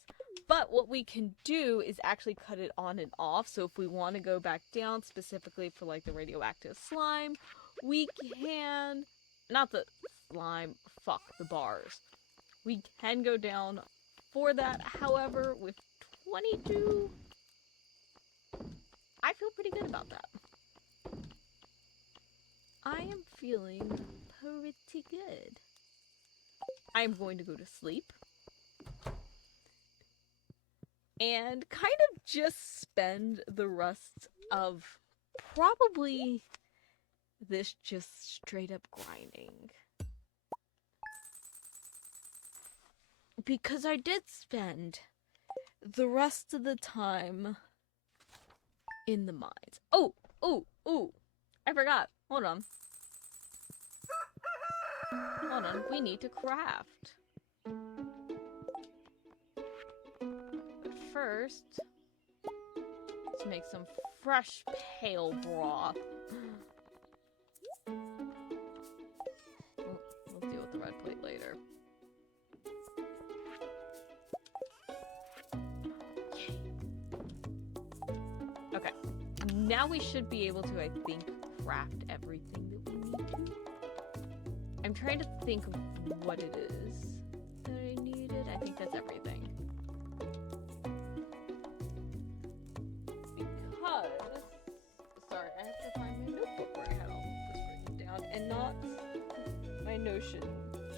but what we can do is actually cut it on and off. So if we want to go back down specifically for like the radioactive slime, we can, not the slime, fuck, the bars. We can go down for that. However, with 22, I feel pretty good about that. I am feeling pretty good. I'm going to go to sleep. And kind of just spend the rest of probably this just straight up grinding. Because I did spend the rest of the time in the mines. Oh, oh, oh. I forgot. Hold on. Hold on. We need to craft. But first, let's make some fresh pale broth. We'll deal with the red plate later. Okay. Now we should be able to, I think, craft everything that we need to. I'm trying to think of what it is that I needed. I think that's everything. Because... Sorry, I have to find my notebook where I had all of this written down, and not my Notion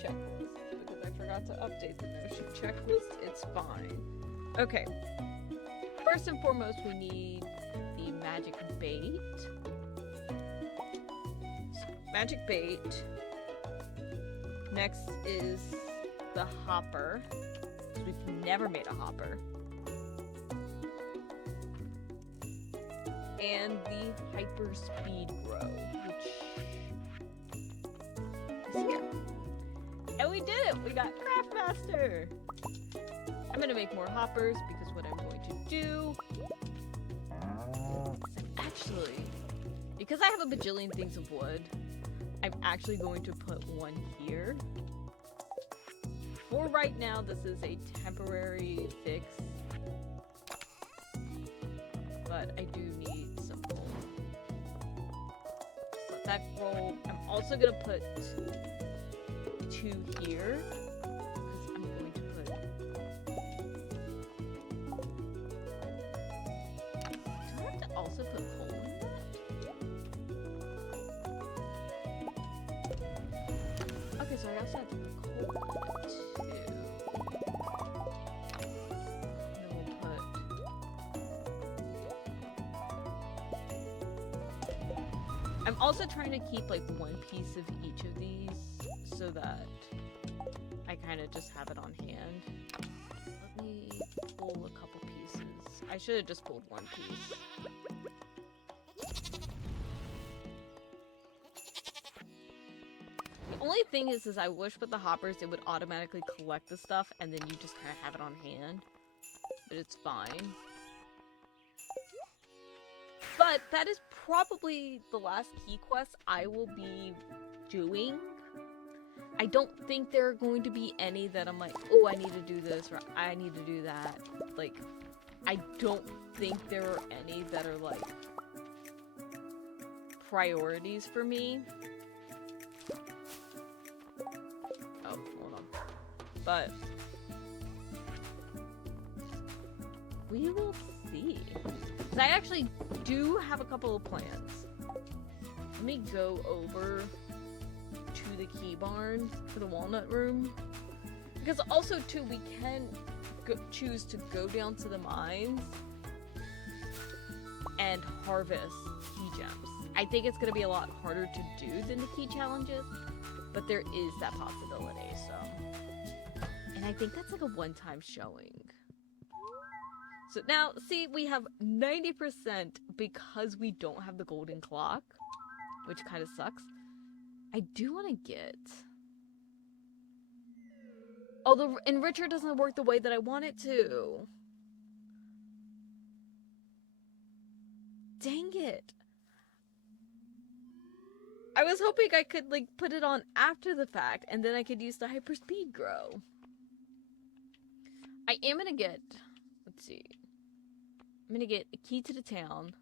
checklist, because I forgot to update the Notion checklist. It's fine. Okay. First and foremost, we need the magic bait. Magic bait. Next is the hopper. We've never made a hopper. And the hyper speed grow, which is here. And we did it! We got Craft Master! I'm gonna make more hoppers because what I'm going to do... Actually, because I have a bajillion things of wood, I'm actually going to put one here. For right now, this is a temporary fix. But I do need some coal. Let that roll. I'm also gonna put 2 here. Because I'm going to put... Do I have to also put coal in that? Okay, so I also have to put coal in it too. And then we'll put... I'm also trying to keep like one piece of each of these so that I kind of just have it on hand. Let me pull a couple pieces. I should have just pulled one piece. The only thing is I wish with the hoppers it would automatically collect the stuff and then you just kind of have it on hand. But it's fine. But that is probably the last key quest I will be doing. I don't think there are going to be any that I'm like, oh, I need to do this or I need to do that. Like, I don't think there are any that are like priorities for me. Oh, hold on. But we will see. Because I actually do have a couple of plans. Let me go over to the key barn for the walnut room. Because also, too, we can choose to go down to the mines and harvest key gems. I think it's going to be a lot harder to do than the key challenges, but there is that possibility, so. And I think that's like a one-time showing. So now, see, we have 90% because we don't have the golden clock, which kind of sucks. I do want to get... Oh, the enricher doesn't work the way that I want it to. Dang it. I was hoping I could, like, put it on after the fact, and then I could use the hyperspeed grow. I am gonna get... Let's see. I'm gonna get a key to the town.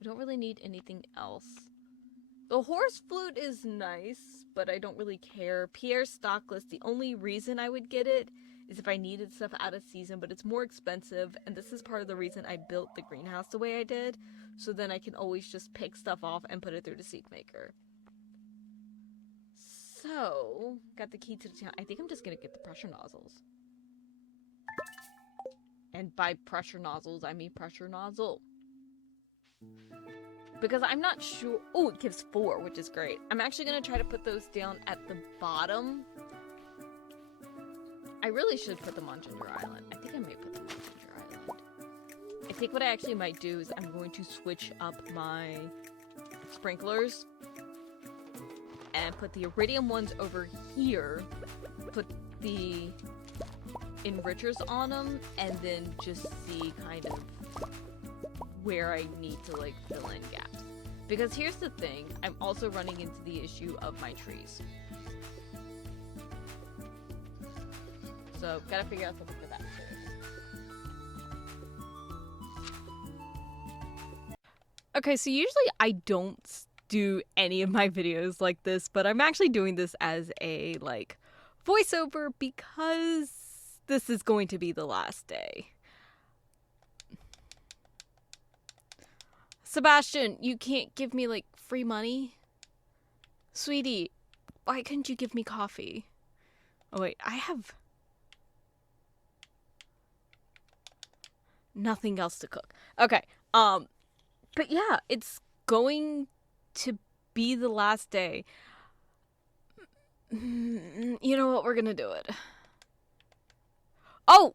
I don't really need anything else. The horse flute is nice, but I don't really care. Pierre's stock list, the only reason I would get it is if I needed stuff out of season, but it's more expensive, and this is part of the reason I built the greenhouse the way I did, so then I can always just pick stuff off and put it through the seed maker. So, got the key to the town. I think I'm just gonna get the pressure nozzles. And by pressure nozzles, I mean pressure nozzle. Because I'm not sure... Oh, it gives 4, which is great. I'm actually going to try to put those down at the bottom. I really should put them on Ginger Island. I think I may put them on Ginger Island. I think what I actually might do is I'm going to switch up my sprinklers and put the iridium ones over here, put the enrichers on them, and then just see kind of where I need to like fill in gaps. Because here's the thing, I'm also running into the issue of my trees. So gotta figure out something for that too. Okay, so usually I don't do any of my videos like this, but I'm actually doing this as a like voiceover because this is going to be the last day. Sebastian, you can't give me like free money? Sweetie, why couldn't you give me coffee? Oh wait, I have nothing else to cook. Okay, but yeah, it's going to be the last day. You know what? We're gonna do it. Oh!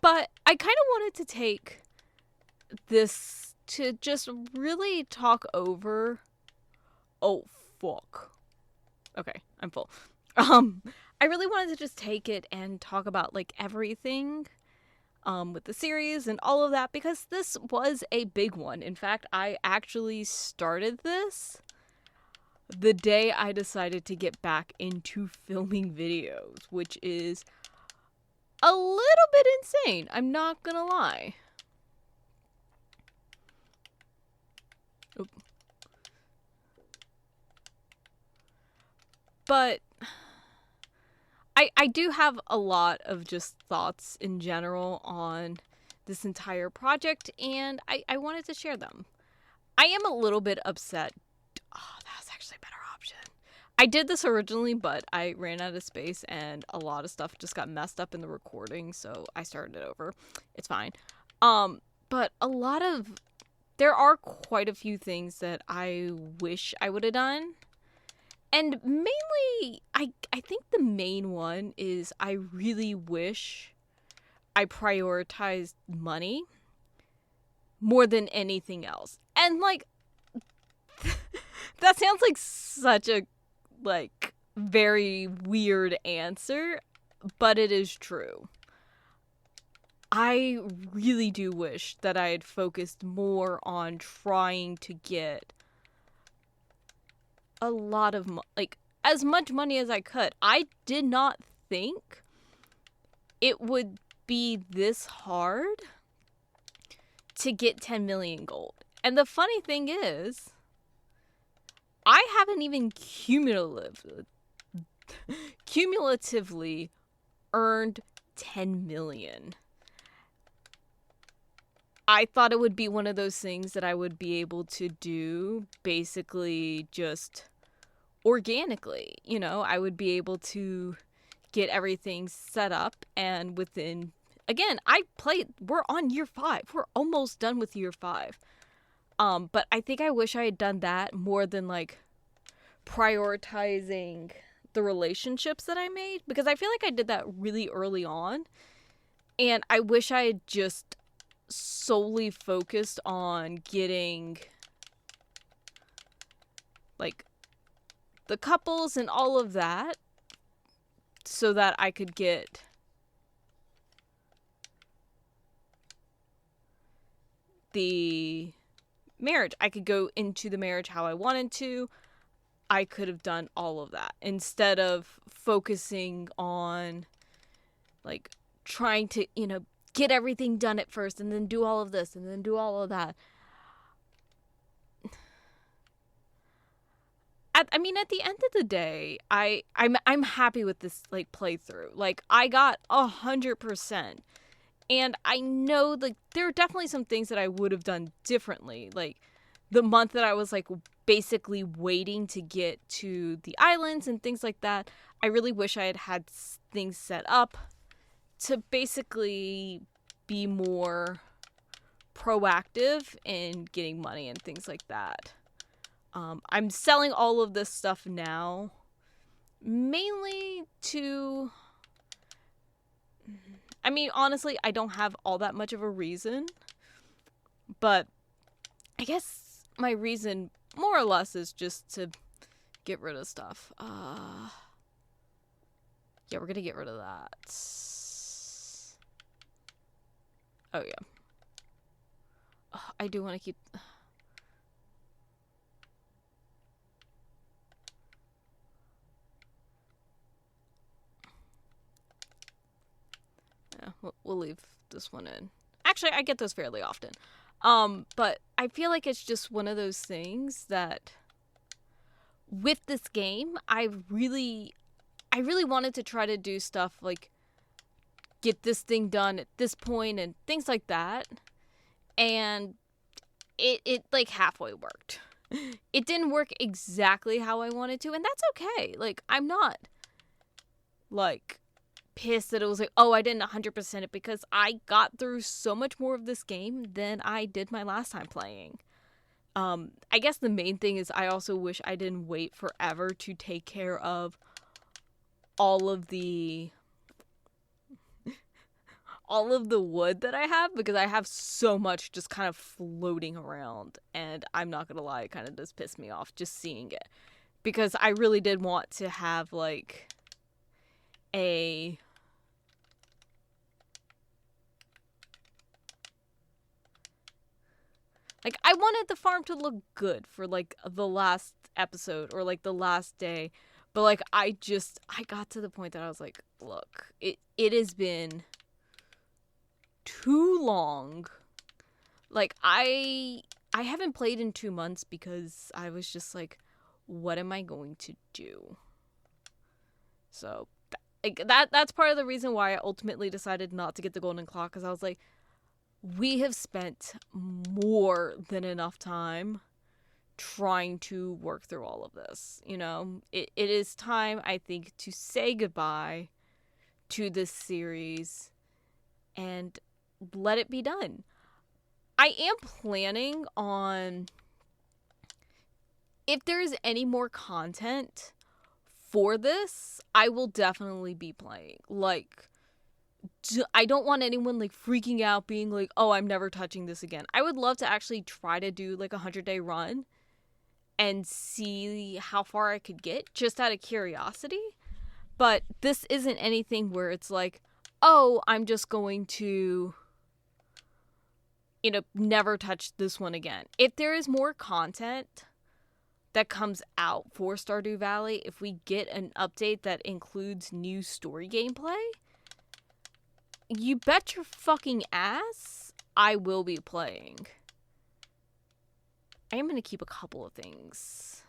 But I kind of wanted to take this to just really talk over. Oh, fuck. Okay, I'm full. I really wanted to just take it and talk about like everything with the series and all of that because this was a big one. In fact, I actually started this the day I decided to get back into filming videos, which is a little bit insane. I'm not gonna lie. Oop. But I do have a lot of just thoughts in general on this entire project, and I wanted to share them. I am a little bit upset. Oh, that was actually a better option. I did this originally, but I ran out of space, and a lot of stuff just got messed up in the recording, so I started it over. It's fine. But there are quite a few things that I wish I would have done. And mainly, I think the main one is I really wish I prioritized money more than anything else. And, like, that sounds like such a, like, very weird answer, but it is true. I really do wish that I had focused more on trying to get a lot of as much money as I could. I did not think it would be this hard to get 10 million gold. And the funny thing is, I haven't even cumulatively earned 10 million. I thought it would be one of those things that I would be able to do basically just organically. You know, I would be able to get everything set up, and within, again, we're on year 5. We're almost done with year 5. But I think I wish I had done that more than like prioritizing the relationships that I made, because I feel like I did that really early on, and I wish I had just solely focused on getting like the couples and all of that so that I could get the marriage. I could go into the marriage how I wanted to. I could have done all of that instead of focusing on like trying to, get everything done at first and then do all of this and then do all of that. At the end of the day, I'm happy with this like playthrough. Like, I got 100%, and I know like there are definitely some things that I would have done differently. Like the month that I was like basically waiting to get to the islands and things like that, I really wish I had things set up to basically be more proactive in getting money and things like that. I'm selling all of this stuff now mainly to... I mean, honestly, I don't have all that much of a reason, but I guess my reason, more or less, is just to get rid of stuff. Yeah, we're gonna get rid of that. Oh, yeah. I do want to keep... Yeah, we'll leave this one in. Actually, I get those fairly often. But I feel like it's just one of those things that with this game, I really wanted to try to do stuff like get this thing done at this point and things like that. And it like halfway worked. It didn't work exactly how I wanted to, and that's okay. Like, I'm not like pissed that it was like, oh, I didn't 100% it, because I got through so much more of this game than I did my last time playing. I guess the main thing is I also wish I didn't wait forever to take care of all of the wood that I have, because I have so much just kind of floating around, and I'm not gonna lie, it kind of does piss me off just seeing it, because I really did want to have like a like, I wanted the farm to look good for like the last episode or like the last day, but like I got to the point that I was like, look, it has been too long. Like, I haven't played in 2 months because I was just like, what am I going to do? So that's part of the reason why I ultimately decided not to get the golden clock, because I was like, we have spent more than enough time trying to work through all of this. You know, it is time, I think, to say goodbye to this series and let it be done. I am planning on, if there is any more content for this, I will definitely be playing. Like, I don't want anyone like freaking out, being like, oh, I'm never touching this again. I would love to actually try to do like a 100-day run and see how far I could get, just out of curiosity. But this isn't anything where it's like, oh, I'm just going to, you know, never touch this one again. If there is more content that comes out for Stardew Valley, if we get an update that includes new story gameplay, you bet your fucking ass I will be playing. I am going to keep a couple of things.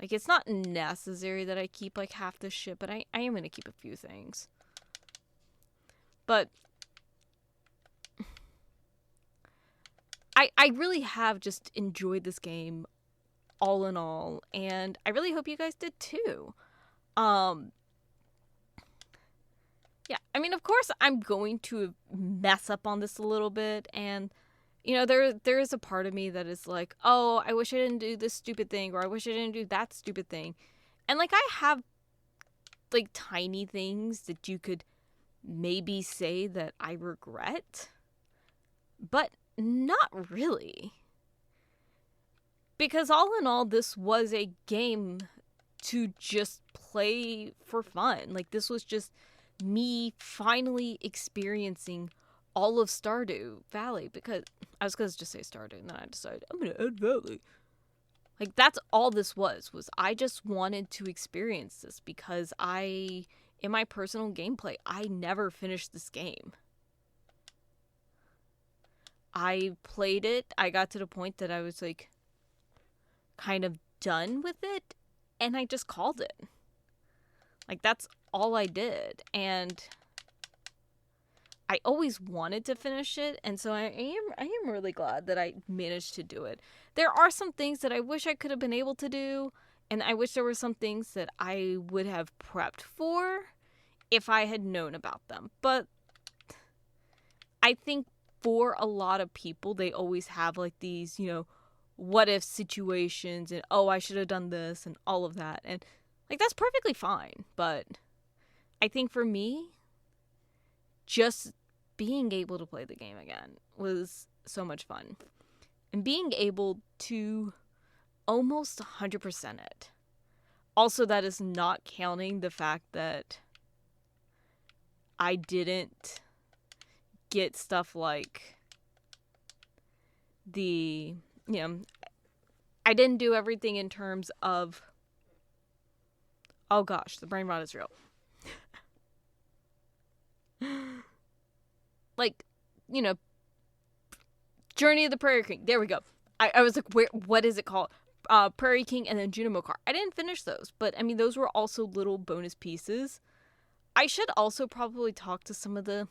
Like, it's not necessary that I keep like half this shit, but I am going to keep a few things. But I really have just enjoyed this game all in all, and I really hope you guys did too. Yeah, I mean, of course I'm going to mess up on this a little bit, and you know, there is a part of me that is like, oh, I wish I didn't do this stupid thing, or I wish I didn't do that stupid thing. And like, I have like tiny things that you could maybe say that I regret, but not really. Because all in all, this was a game to just play for fun. Like, this was just me finally experiencing all of Stardew Valley, because I was going to just say Stardew, and then I decided I'm going to add Valley. Like, that's all this was I just wanted to experience this, because in my personal gameplay, I never finished this game. I played it, I got to the point that I was like kind of done with it, and I just called it. Like, that's all I did, and I always wanted to finish it, and so I am really glad that I managed to do it. There are some things that I wish I could have been able to do, and I wish there were some things that I would have prepped for if I had known about them. But I think for a lot of people, they always have like these, you know, what if situations and, oh, I should have done this and all of that. And, like, that's perfectly fine. But I think for me, just being able to play the game again was so much fun. And being able to almost 100% it. Also, that is not counting the fact that I didn't get stuff like I didn't do everything in terms of, oh gosh, the brain rot is real. Like, Journey of the Prairie King. There we go. I was like, what is it called? Prairie King and then Junimo Car. I didn't finish those, but I mean, those were also little bonus pieces. I should also probably talk to some of the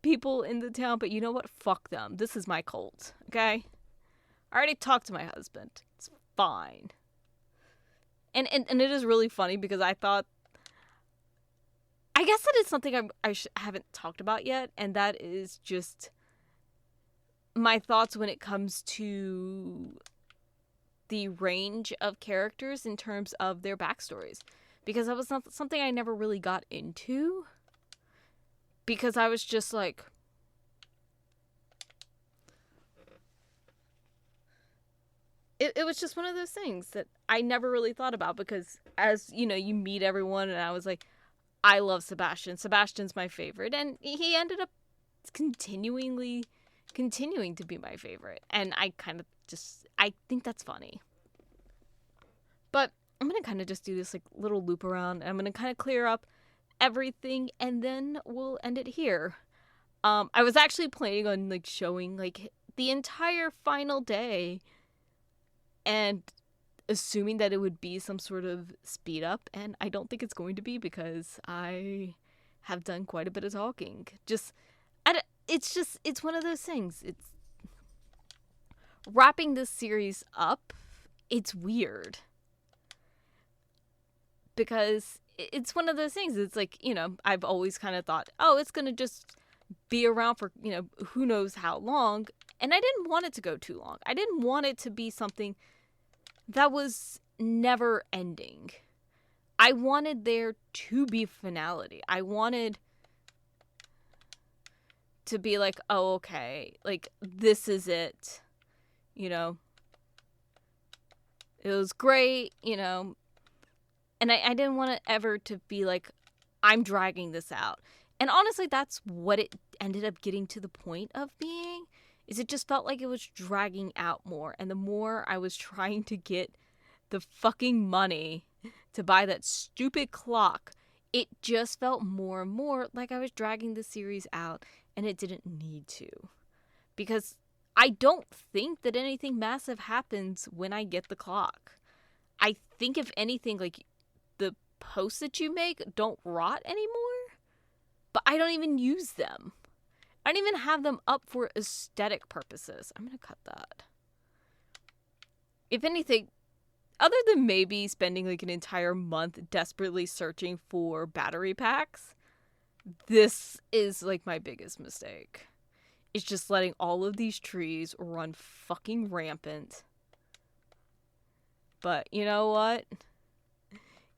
people in the town, but you know what? Fuck them. This is my cult, okay? I already talked to my husband. It's fine. And it is really funny because I thought, I guess that is something I haven't talked about yet, and that is just my thoughts when it comes to the range of characters in terms of their backstories. Because that was not something I never really got into. Because I was just like, it was just one of those things that I never really thought about. Because as, you meet everyone, and I was like, I love Sebastian. Sebastian's my favorite. And he ended up continuing to be my favorite. And I think that's funny. But I'm going to kind of just do this like little loop around. And I'm going to kind of clear up everything, and then we'll end it here. I was actually planning on like showing like the entire final day and assuming that it would be some sort of speed up, and I don't think it's going to be because I have done quite a bit of talking. It's one of those things. It's wrapping this series up. It's weird because it's one of those things. It's like, I've always kind of thought, oh, it's going to just be around for, who knows how long. And I didn't want it to go too long. I didn't want it to be something that was never ending. I wanted there to be finality. I wanted to be like, oh, okay, like, this is it. It was great, and I didn't want it ever to be like, I'm dragging this out. And honestly, that's what it ended up getting to the point of being, is it just felt like it was dragging out more. And the more I was trying to get the fucking money to buy that stupid clock, it just felt more and more like I was dragging the series out, and it didn't need to. Because I don't think that anything massive happens when I get the clock. I think if anything, like, the posts that you make don't rot anymore, but I don't even use them. I don't even have them up for aesthetic purposes. I'm going to cut that. If anything, other than maybe spending like an entire month desperately searching for battery packs, this is like my biggest mistake. It's just letting all of these trees run fucking rampant. But you know what?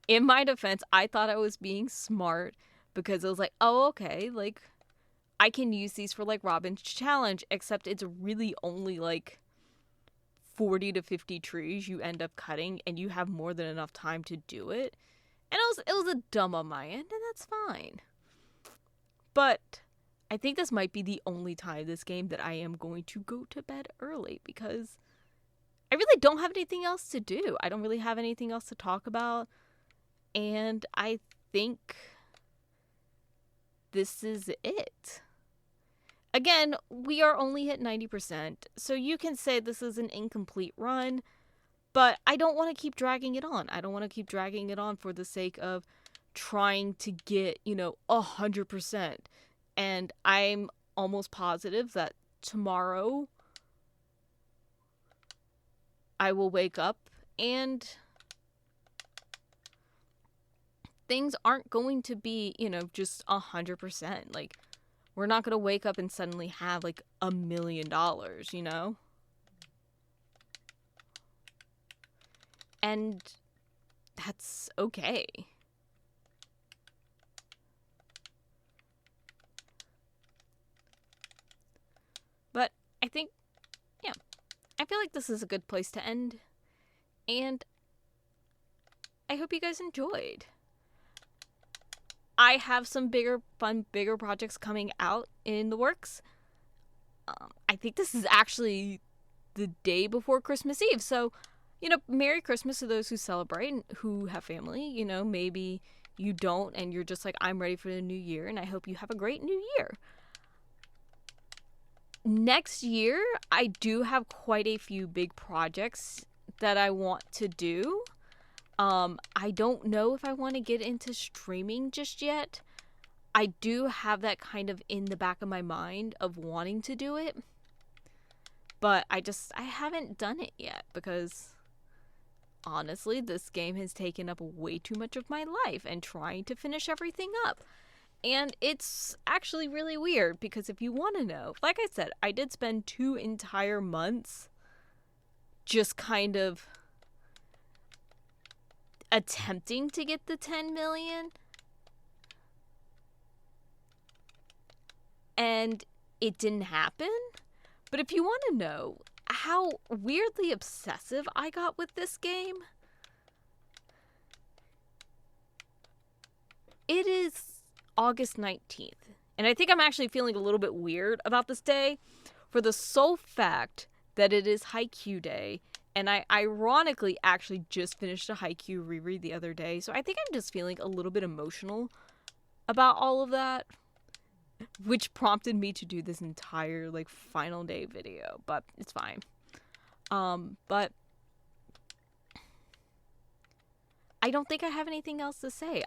In my defense, I thought I was being smart because it was like, oh, okay, like, I can use these for like Robin's challenge, except it's really only like 40 to 50 trees you end up cutting, and you have more than enough time to do it. And it was a dumb on my end, and that's fine. But I think this might be the only time this game that I am going to go to bed early, because I really don't have anything else to do. I don't really have anything else to talk about. And I think this is it. Again, we are only at 90%, so you can say this is an incomplete run, but I don't want to keep dragging it on. I don't want to keep dragging it on for the sake of trying to get, 100%. And I'm almost positive that tomorrow I will wake up and things aren't going to be, just 100%. Like, we're not going to wake up and suddenly have like $1 million, And that's okay. But I think, yeah, I feel like this is a good place to end. And I hope you guys enjoyed. I have some bigger projects coming out in the works. I think this is actually the day before Christmas Eve. So, Merry Christmas to those who celebrate and who have family. Maybe you don't and you're just like, I'm ready for the new year, and I hope you have a great new year. Next year, I do have quite a few big projects that I want to do. I don't know if I want to get into streaming just yet. I do have that kind of in the back of my mind of wanting to do it. But I haven't done it yet because, honestly, this game has taken up way too much of my life and trying to finish everything up. And it's actually really weird because if you want to know, like I said, I did spend 2 entire months just kind of attempting to get the 10 million. And it didn't happen. But if you want to know how weirdly obsessive I got with this game, it is August 19th. And I think I'm actually feeling a little bit weird about this day for the sole fact that it is Haikyuu Day. And I ironically actually just finished a Haikyuu reread the other day. So I think I'm just feeling a little bit emotional about all of that, which prompted me to do this entire final day video, but it's fine. But I don't think I have anything else to say.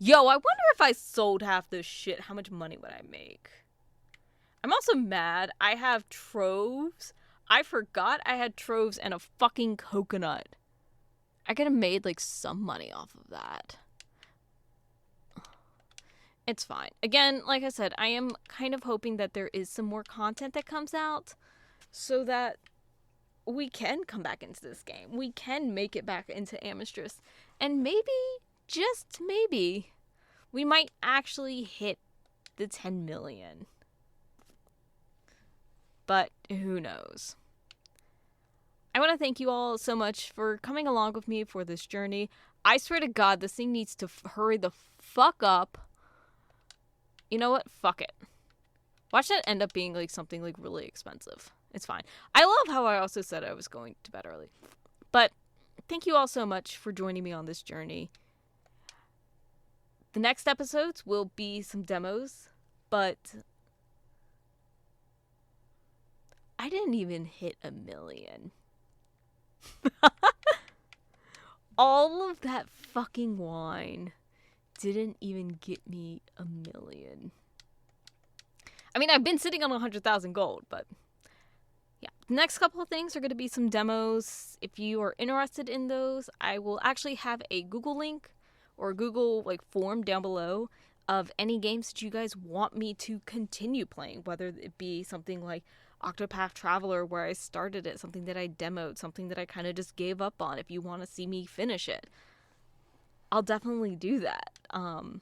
Yo, I wonder if I sold half this shit, how much money would I make? I'm also mad I have troves. I forgot I had troves and a fucking coconut. I could have made some money off of that. It's fine. Again, like I said, I am kind of hoping that there is some more content that comes out so that we can come back into this game. We can make it back into Amstress. And maybe, just maybe, we might actually hit the 10 million. But who knows? I want to thank you all so much for coming along with me for this journey. I swear to God, this thing needs to hurry the fuck up. You know what? Fuck it. Watch that end up being something really expensive. It's fine. I love how I also said I was going to bed early. But thank you all so much for joining me on this journey. The next episodes will be some demos, but I didn't even hit 1 million. All of that fucking wine didn't even get me 1 million. I mean, I've been sitting on 100,000 gold, but yeah. The next couple of things are going to be some demos. If you are interested in those, I will actually have a Google link or a Google form down below of any games that you guys want me to continue playing, whether it be something like Octopath Traveler where I started it, something that I demoed, something that I kind of just gave up on. If you want to see me finish it, I'll definitely do that. And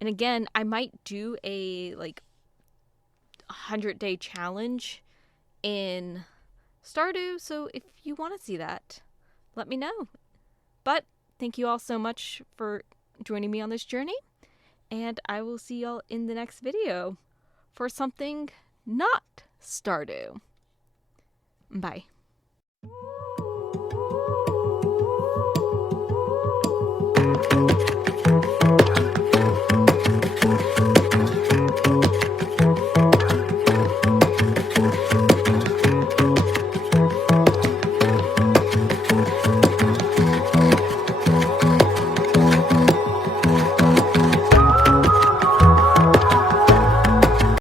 again, I might do a 100-day challenge in Stardew, so if you want to see that, let me know. But thank you all so much for joining me on this journey, and I will see y'all in the next video for something not Stardew. Bye.